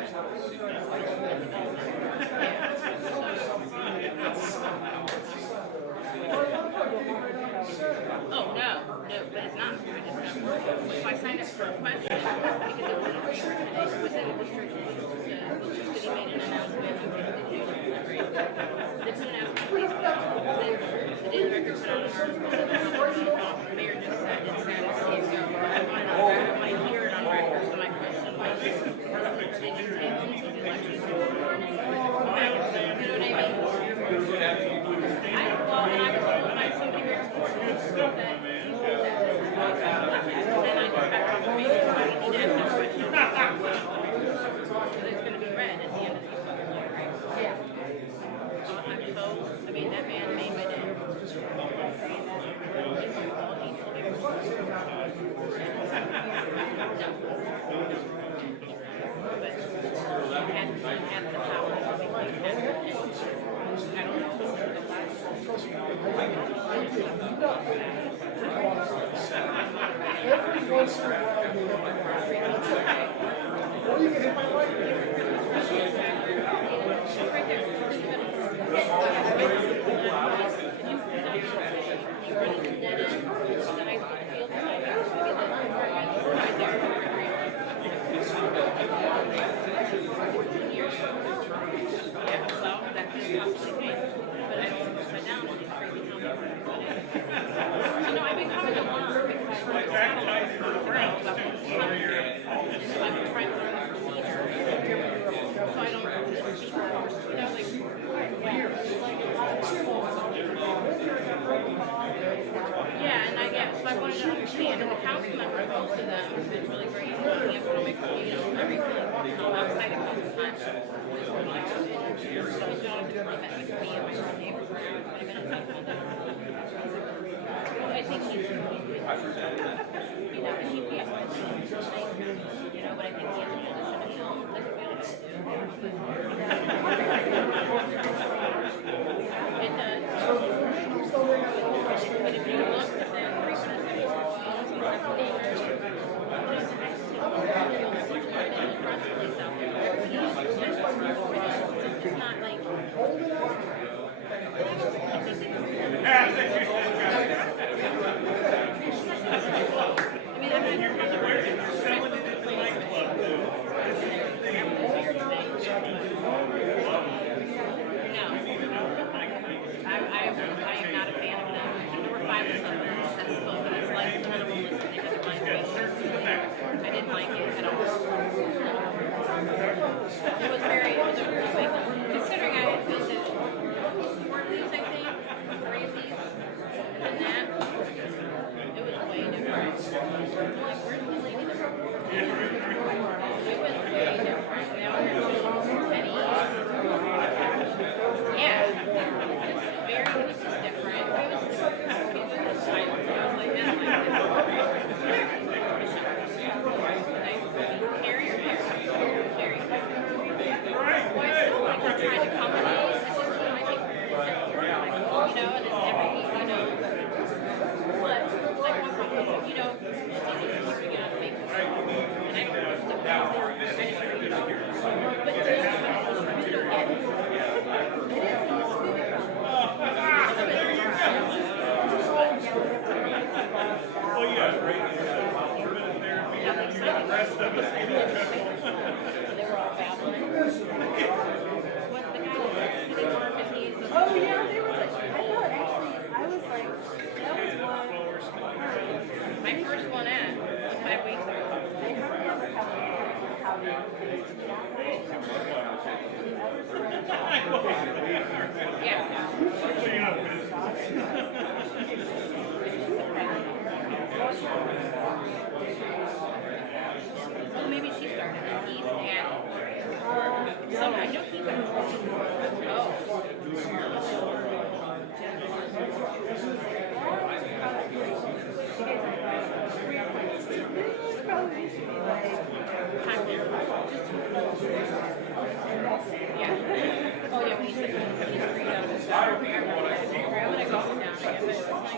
Oh, no, but it's not. If I signed up for a question, because it wasn't free for today, it was in the restriction, the city made an announcement, you can do delivery. They put an announcement, please, the daily record put out an article that the mayor just said, it's sad to see it go. I want to hear it on record, so my question was, they just say, please, the election. You know what I mean? Well, and I was told by somebody very important that then I got back on the meeting, so I need to ask that question. Because it's going to be read at the end of the year, right? Yeah. I'm so, I mean, that man made my day. But he had the power. I don't know. Every once in a while, you look around. Or you can hit my right. Right there. I've been coming to learn because I'm baptized for the friends too. So I'm trying to learn the procedure. So I don't yeah, and I get, so I wanted to understand, and the council members, most of them have been really great, the economic, everything, outside of council time. I think he's, but I think he has a position at home that we don't it does. But if you look at the frequency it's not like I mean, rest of us. They were all babbling. What the guy that city work and he's. Oh yeah, they were. I thought actually, I was like, that was one. My first one in was 5 weeks ago. They hardly ever have how they Well, maybe she started and he's at. So I know he was. Yeah. Oh, yeah, when he said he's freed up his daughter. I'm gonna go down again, but it's nice.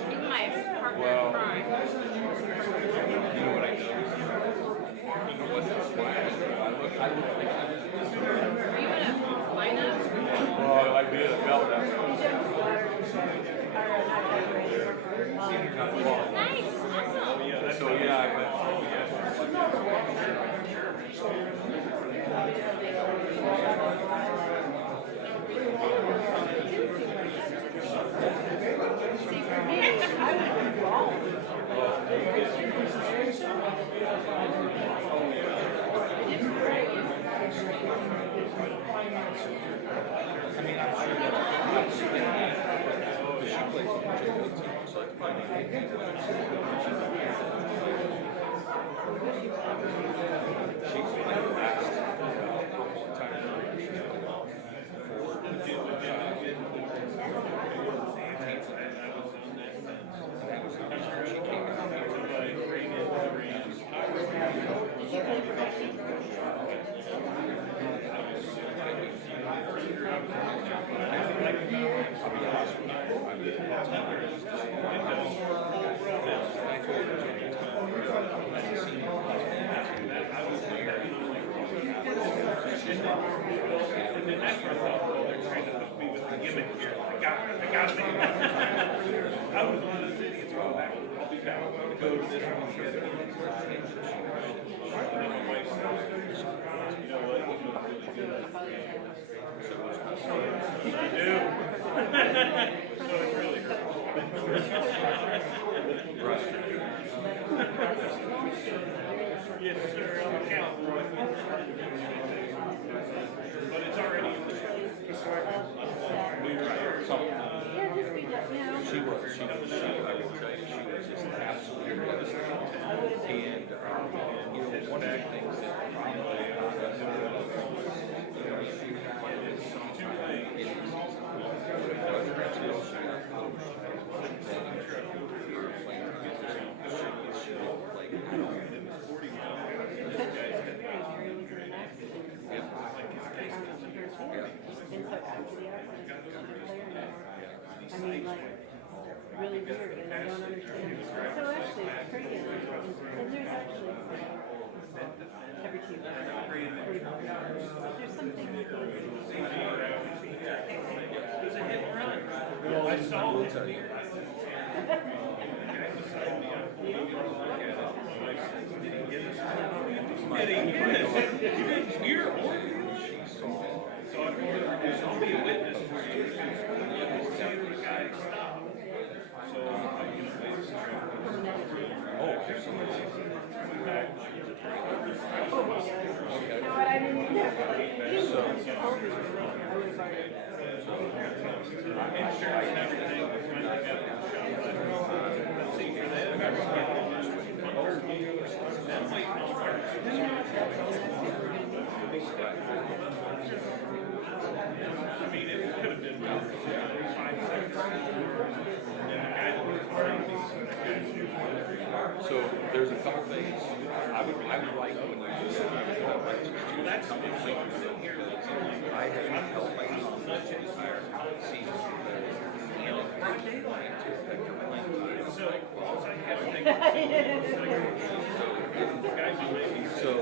Even my partner in crime. Are you in a lineup? Well, I did, I felt that. Nice, awesome. So, yeah, I went. Yes, sir, on the count. But it's already in the show. She was, I will tell you, she was just absolutely devastated. And, you know, one of the things that probably I mean, like, really weird, and I don't understand. So actually, it's pretty good. And there's actually every 2 years. There's something. There's a hit and run. I saw it. So I told her, I'll be a witness for you. The guy stopped. So, You know what I mean? Insurance and everything was when I got the shot. So there's a couple things I would like when you that's I have helped my entire season and it's broad daylight to affect your playing time. So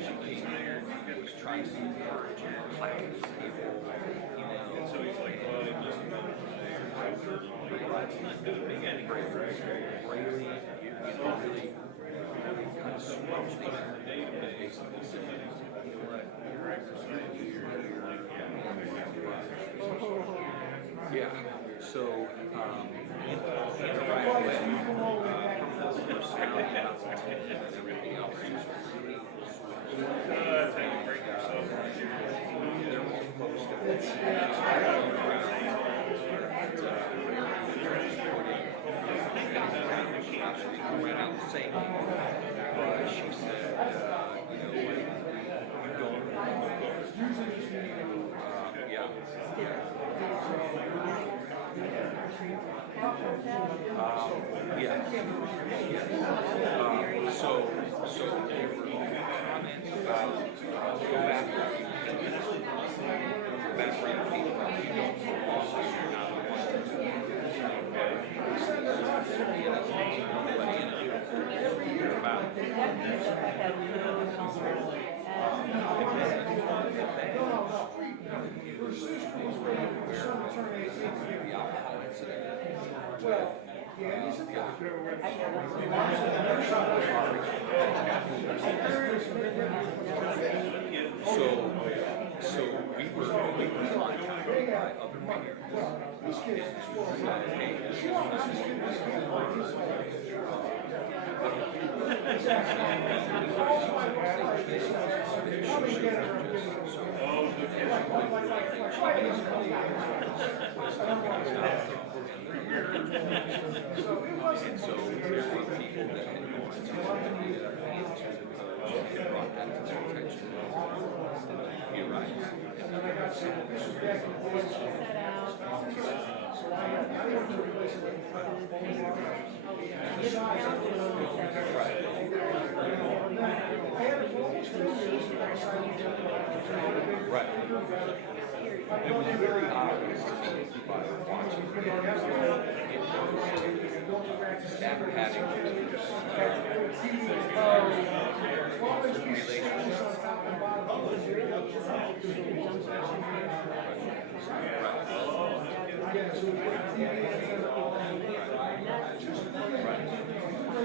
she came there and was trying to encourage class people, you know. So he's like, well, it must have been really, really kind of switched the database and facilities. Yeah, so, interact with, personality and everything else. They're all posted. She actually ran out the same. She said, you know, like, you don't. Yeah. Yes. So there were comments about go back around people. You don't belong here. You're not the one. So we were contacted by other mayors. Hey, this is and so there were people that had gone to the and brought that to their attention. You're right. Right. It was very obvious to me by watching videos. Staff having relationships.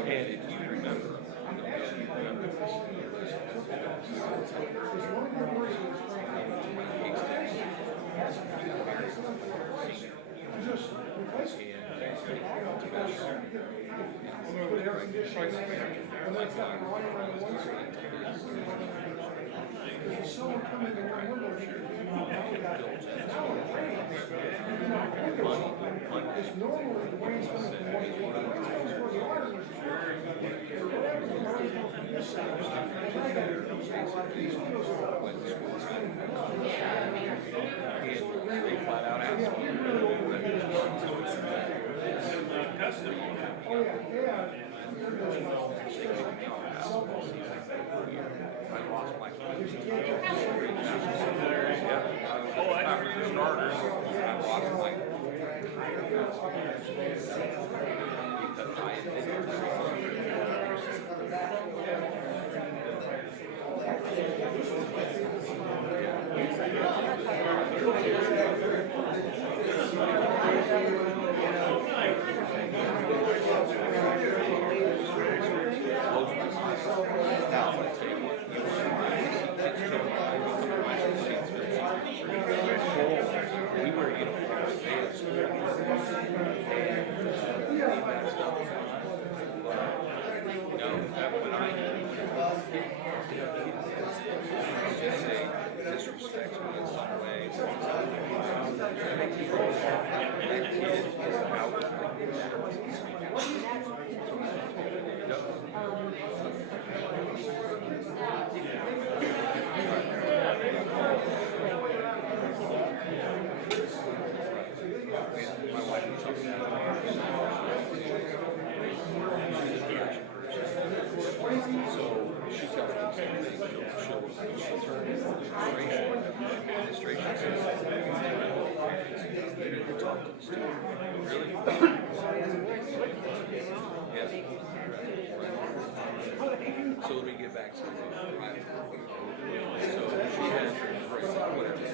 And if you remember, they flat out asked me. I lost my starters. I lost my because I we were in disrespects me in some ways. So let me get back to the private. So she has whatever.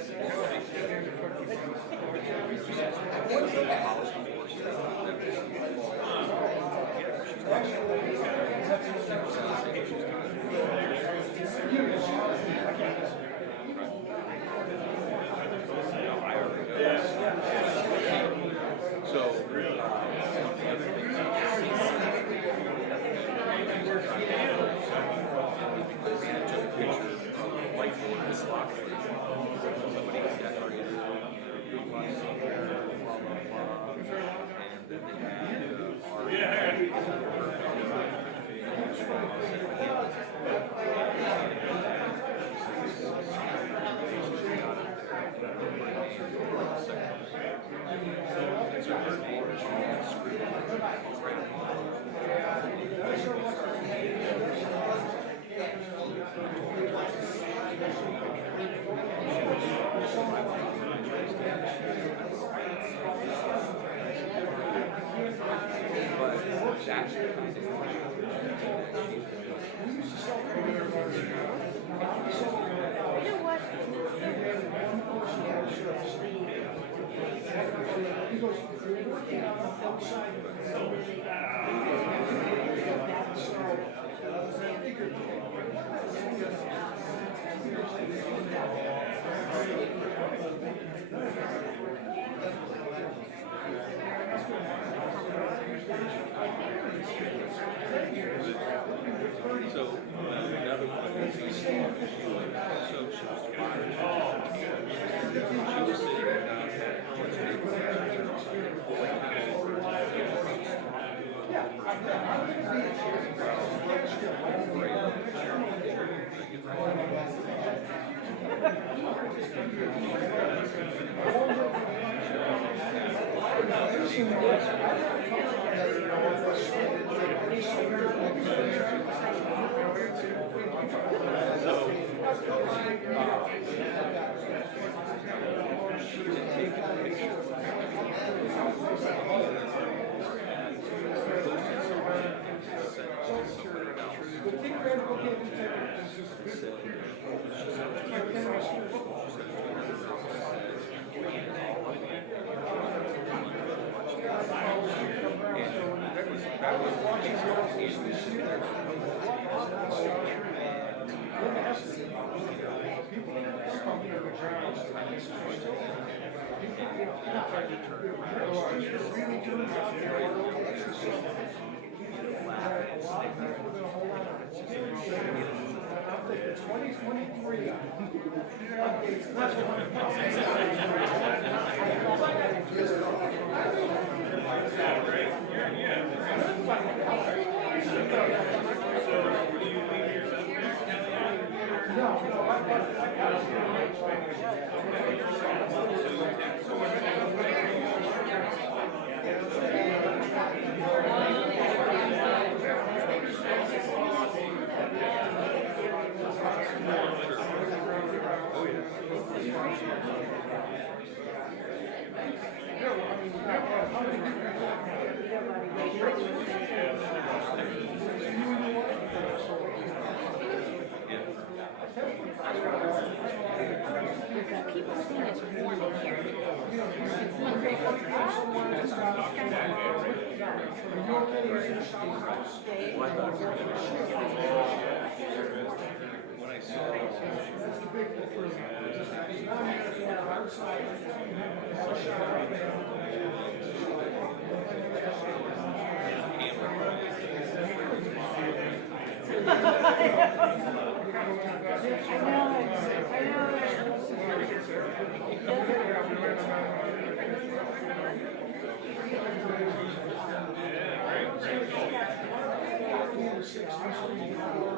Nobody else could do just what they did.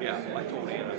Yeah, I told Anna.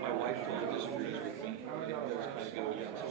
My wife totally disagrees with me. It does kind of go against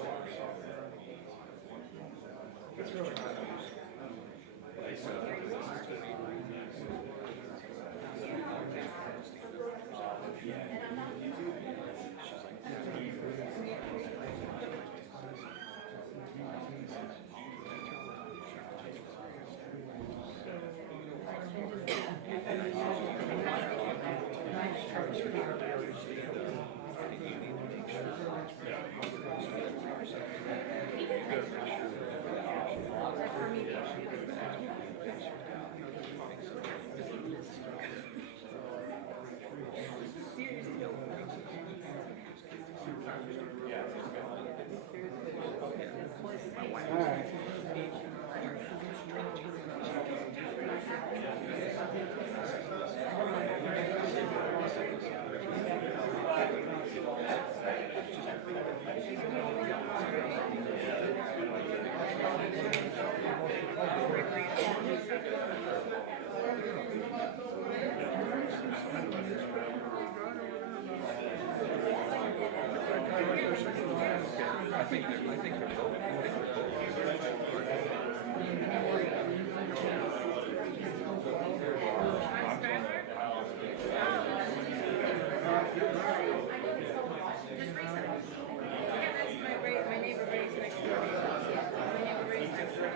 My neighbor raised next door. My neighbor raised next door.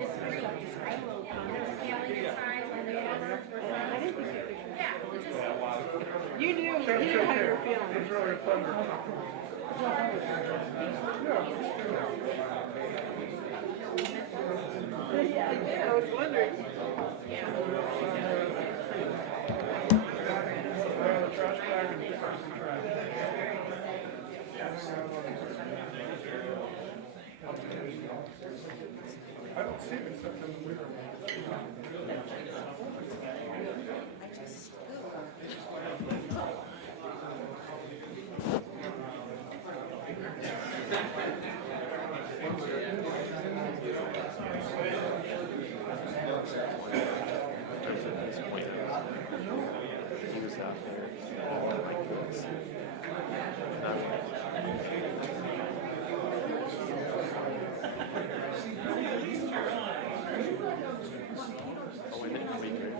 It's green. There's paling inside when the water or something. Yeah, it's just. You knew how you were feeling. Yeah, I did. I was wondering. I don't see it except in the winter. He was out there. Oh my goodness. Oh, and then we could.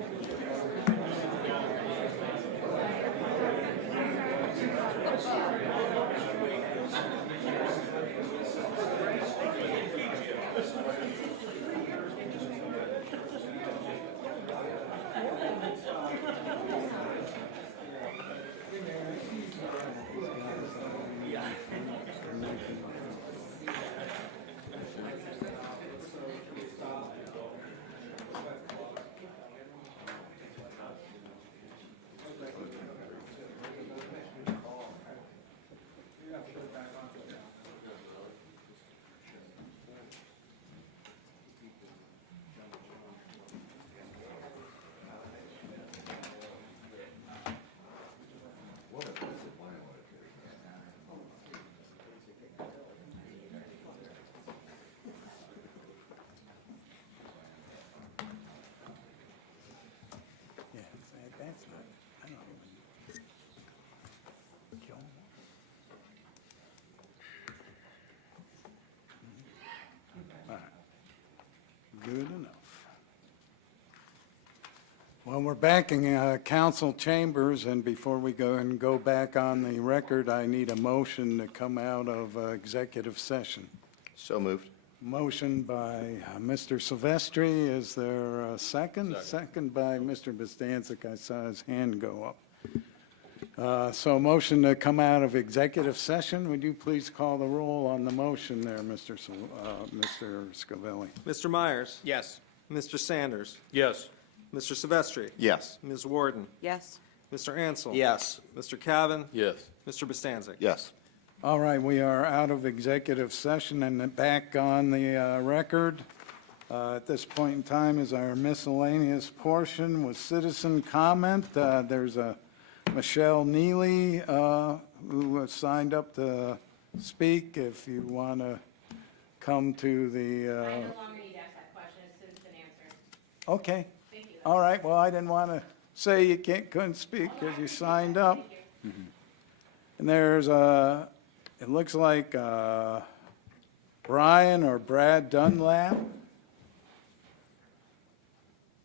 Yeah, that's not, I don't even kill 'em. All right. Good enough. Well, we're back in council chambers, and before we go back on the record, I need a motion to come out of executive session. So moved. Motion by Mr. Silvestri. Is there a second? Second by Mr. Bostancic. I saw his hand go up. So motion to come out of executive session. Would you please call the roll on the motion there, Mr. Scavelli? Mr. Myers? Yes. Mr. Sanders? Yes. Mr. Silvestri? Yes. Ms. Warden? Yes. Mr. Ansel? Yes. Mr. Cavan? Yes. Mr. Bostancic? Yes. All right, we are out of executive session and back on the record. At this point in time is our miscellaneous portion with citizen comment. There's a Michelle Neely who has signed up to speak. If you want to come to the, I no longer need to ask that question, it's citizen answer. okay. Thank you. All right, well, I didn't want to say you couldn't speak because you signed up. And there's it looks like Brian or Brad Dunlap.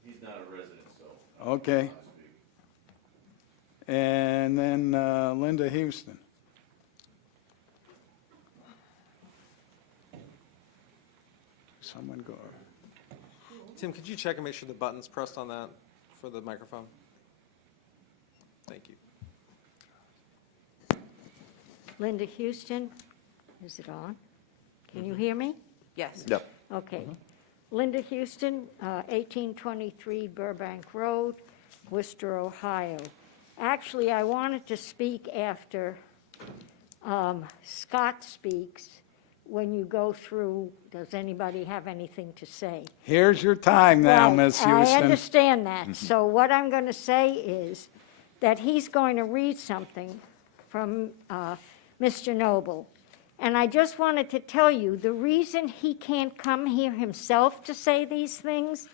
He's not a resident, so. Okay. And then Linda Houston. Someone go. Tim, could you check and make sure the button's pressed on that for the microphone? Thank you. Linda Houston, is it on? Can you hear me? Yes. Yep. Okay. Linda Houston, 1823 Burbank Road, Worcester, Ohio. Actually, I wanted to speak after Scott speaks. When you go through, does anybody have anything to say? Here's your time now, Right, Miss Houston. I understand that. So what I'm going to say is that he's going to read something from Mr. Noble. And I just wanted to tell you, the reason he can't come here himself to say these things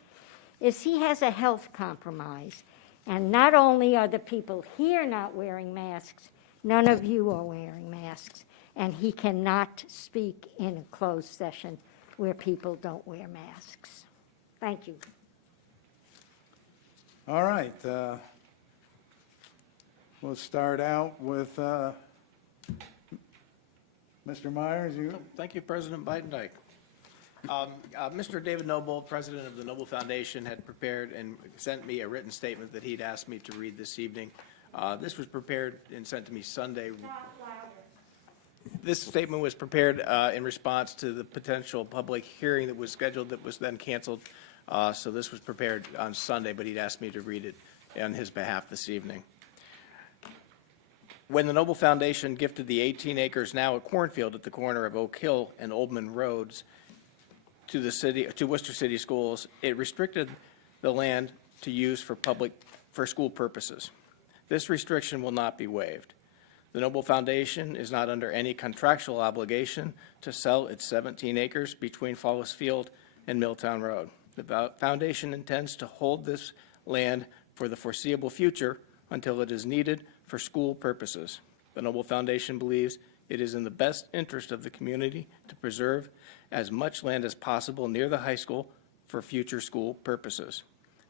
is he has a health compromise. And not only are the people here not wearing masks, none of you are wearing masks. And he cannot speak in a closed session where people don't wear masks. Thank you. All right. We'll start out with Mr. Myers. You. Thank you, President Bidendijk. Mr. David Noble, president of the Noble Foundation, had prepared and sent me a written statement that he'd asked me to read this evening. This was prepared and sent to me Sunday. This statement was prepared in response to the potential public hearing that was scheduled that was then canceled. So this was prepared on Sunday, but he'd asked me to read it on his behalf this evening. When the Noble Foundation gifted the 18 acres now a cornfield at the corner of Oak Hill and Oldman Roads to Worcester City Schools, it restricted the land to use for school purposes. This restriction will not be waived. The Noble Foundation is not under any contractual obligation to sell its 17 acres between Fallis Field and Milltown Road. The foundation intends to hold this land for the foreseeable future until it is needed for school purposes. The Noble Foundation believes it is in the best interest of the community to preserve as much land as possible near the high school for future school purposes.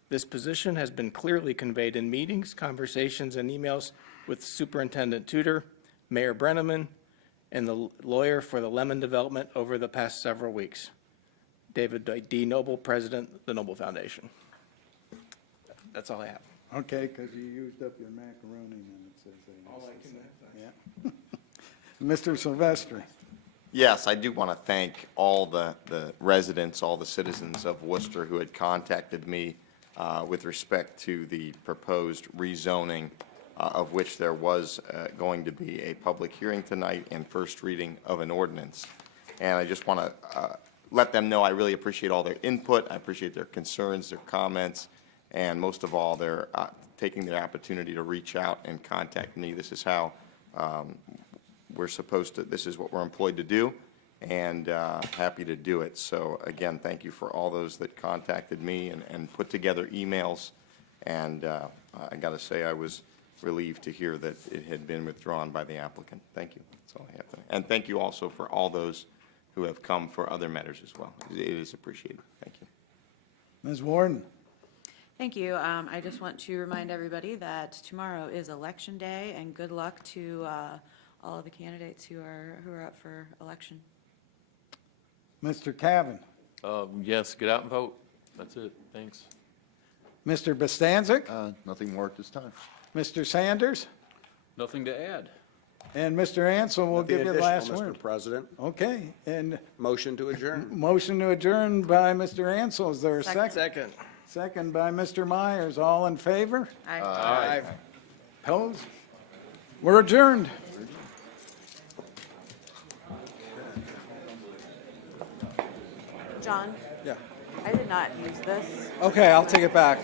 This position has been clearly conveyed in meetings, conversations, and emails with Superintendent Tudor, Mayor Brenneman, and the lawyer for the Lemon Development over the past several weeks. David D. Noble, President, the Noble Foundation. That's all I have. Okay, because you used up your macaroni and it says that. All I can have. Yeah. Mr. Silvestri. Yes, I do want to thank all the residents, all the citizens of Worcester who had contacted me with respect to the proposed rezoning, of which there was going to be a public hearing tonight and first reading of an ordinance. And I just want to let them know I really appreciate all their input. I appreciate their concerns, their comments, and most of all, they're taking their opportunity to reach out and contact me. This is how we're supposed to, this is what we're employed to do, and happy to do it. So again, thank you for all those that contacted me and put together emails. And I got to say, I was relieved to hear that it had been withdrawn by the applicant. Thank you. That's all I have to. And thank you also for all those who have come for other matters as well. It is appreciated. Thank you. Ms. Warden. Thank you. I just want to remind everybody that tomorrow is Election Day, and good luck to all of the candidates who are up for election. Mr. Cavan. Yes, get out and vote. That's it. Thanks. Mr. Bostancic. Nothing more at this time. Mr. Sanders. Nothing to add. And Mr. Ansel will give you the last Mr. word. President. Okay, and Motion to adjourn. motion to adjourn by Mr. Ansel. Is there a second? Second. Second by Mr. Myers. All in favor? Aye. Opposed? We're adjourned. John? Yeah. I did not use this. Okay, I'll take it back.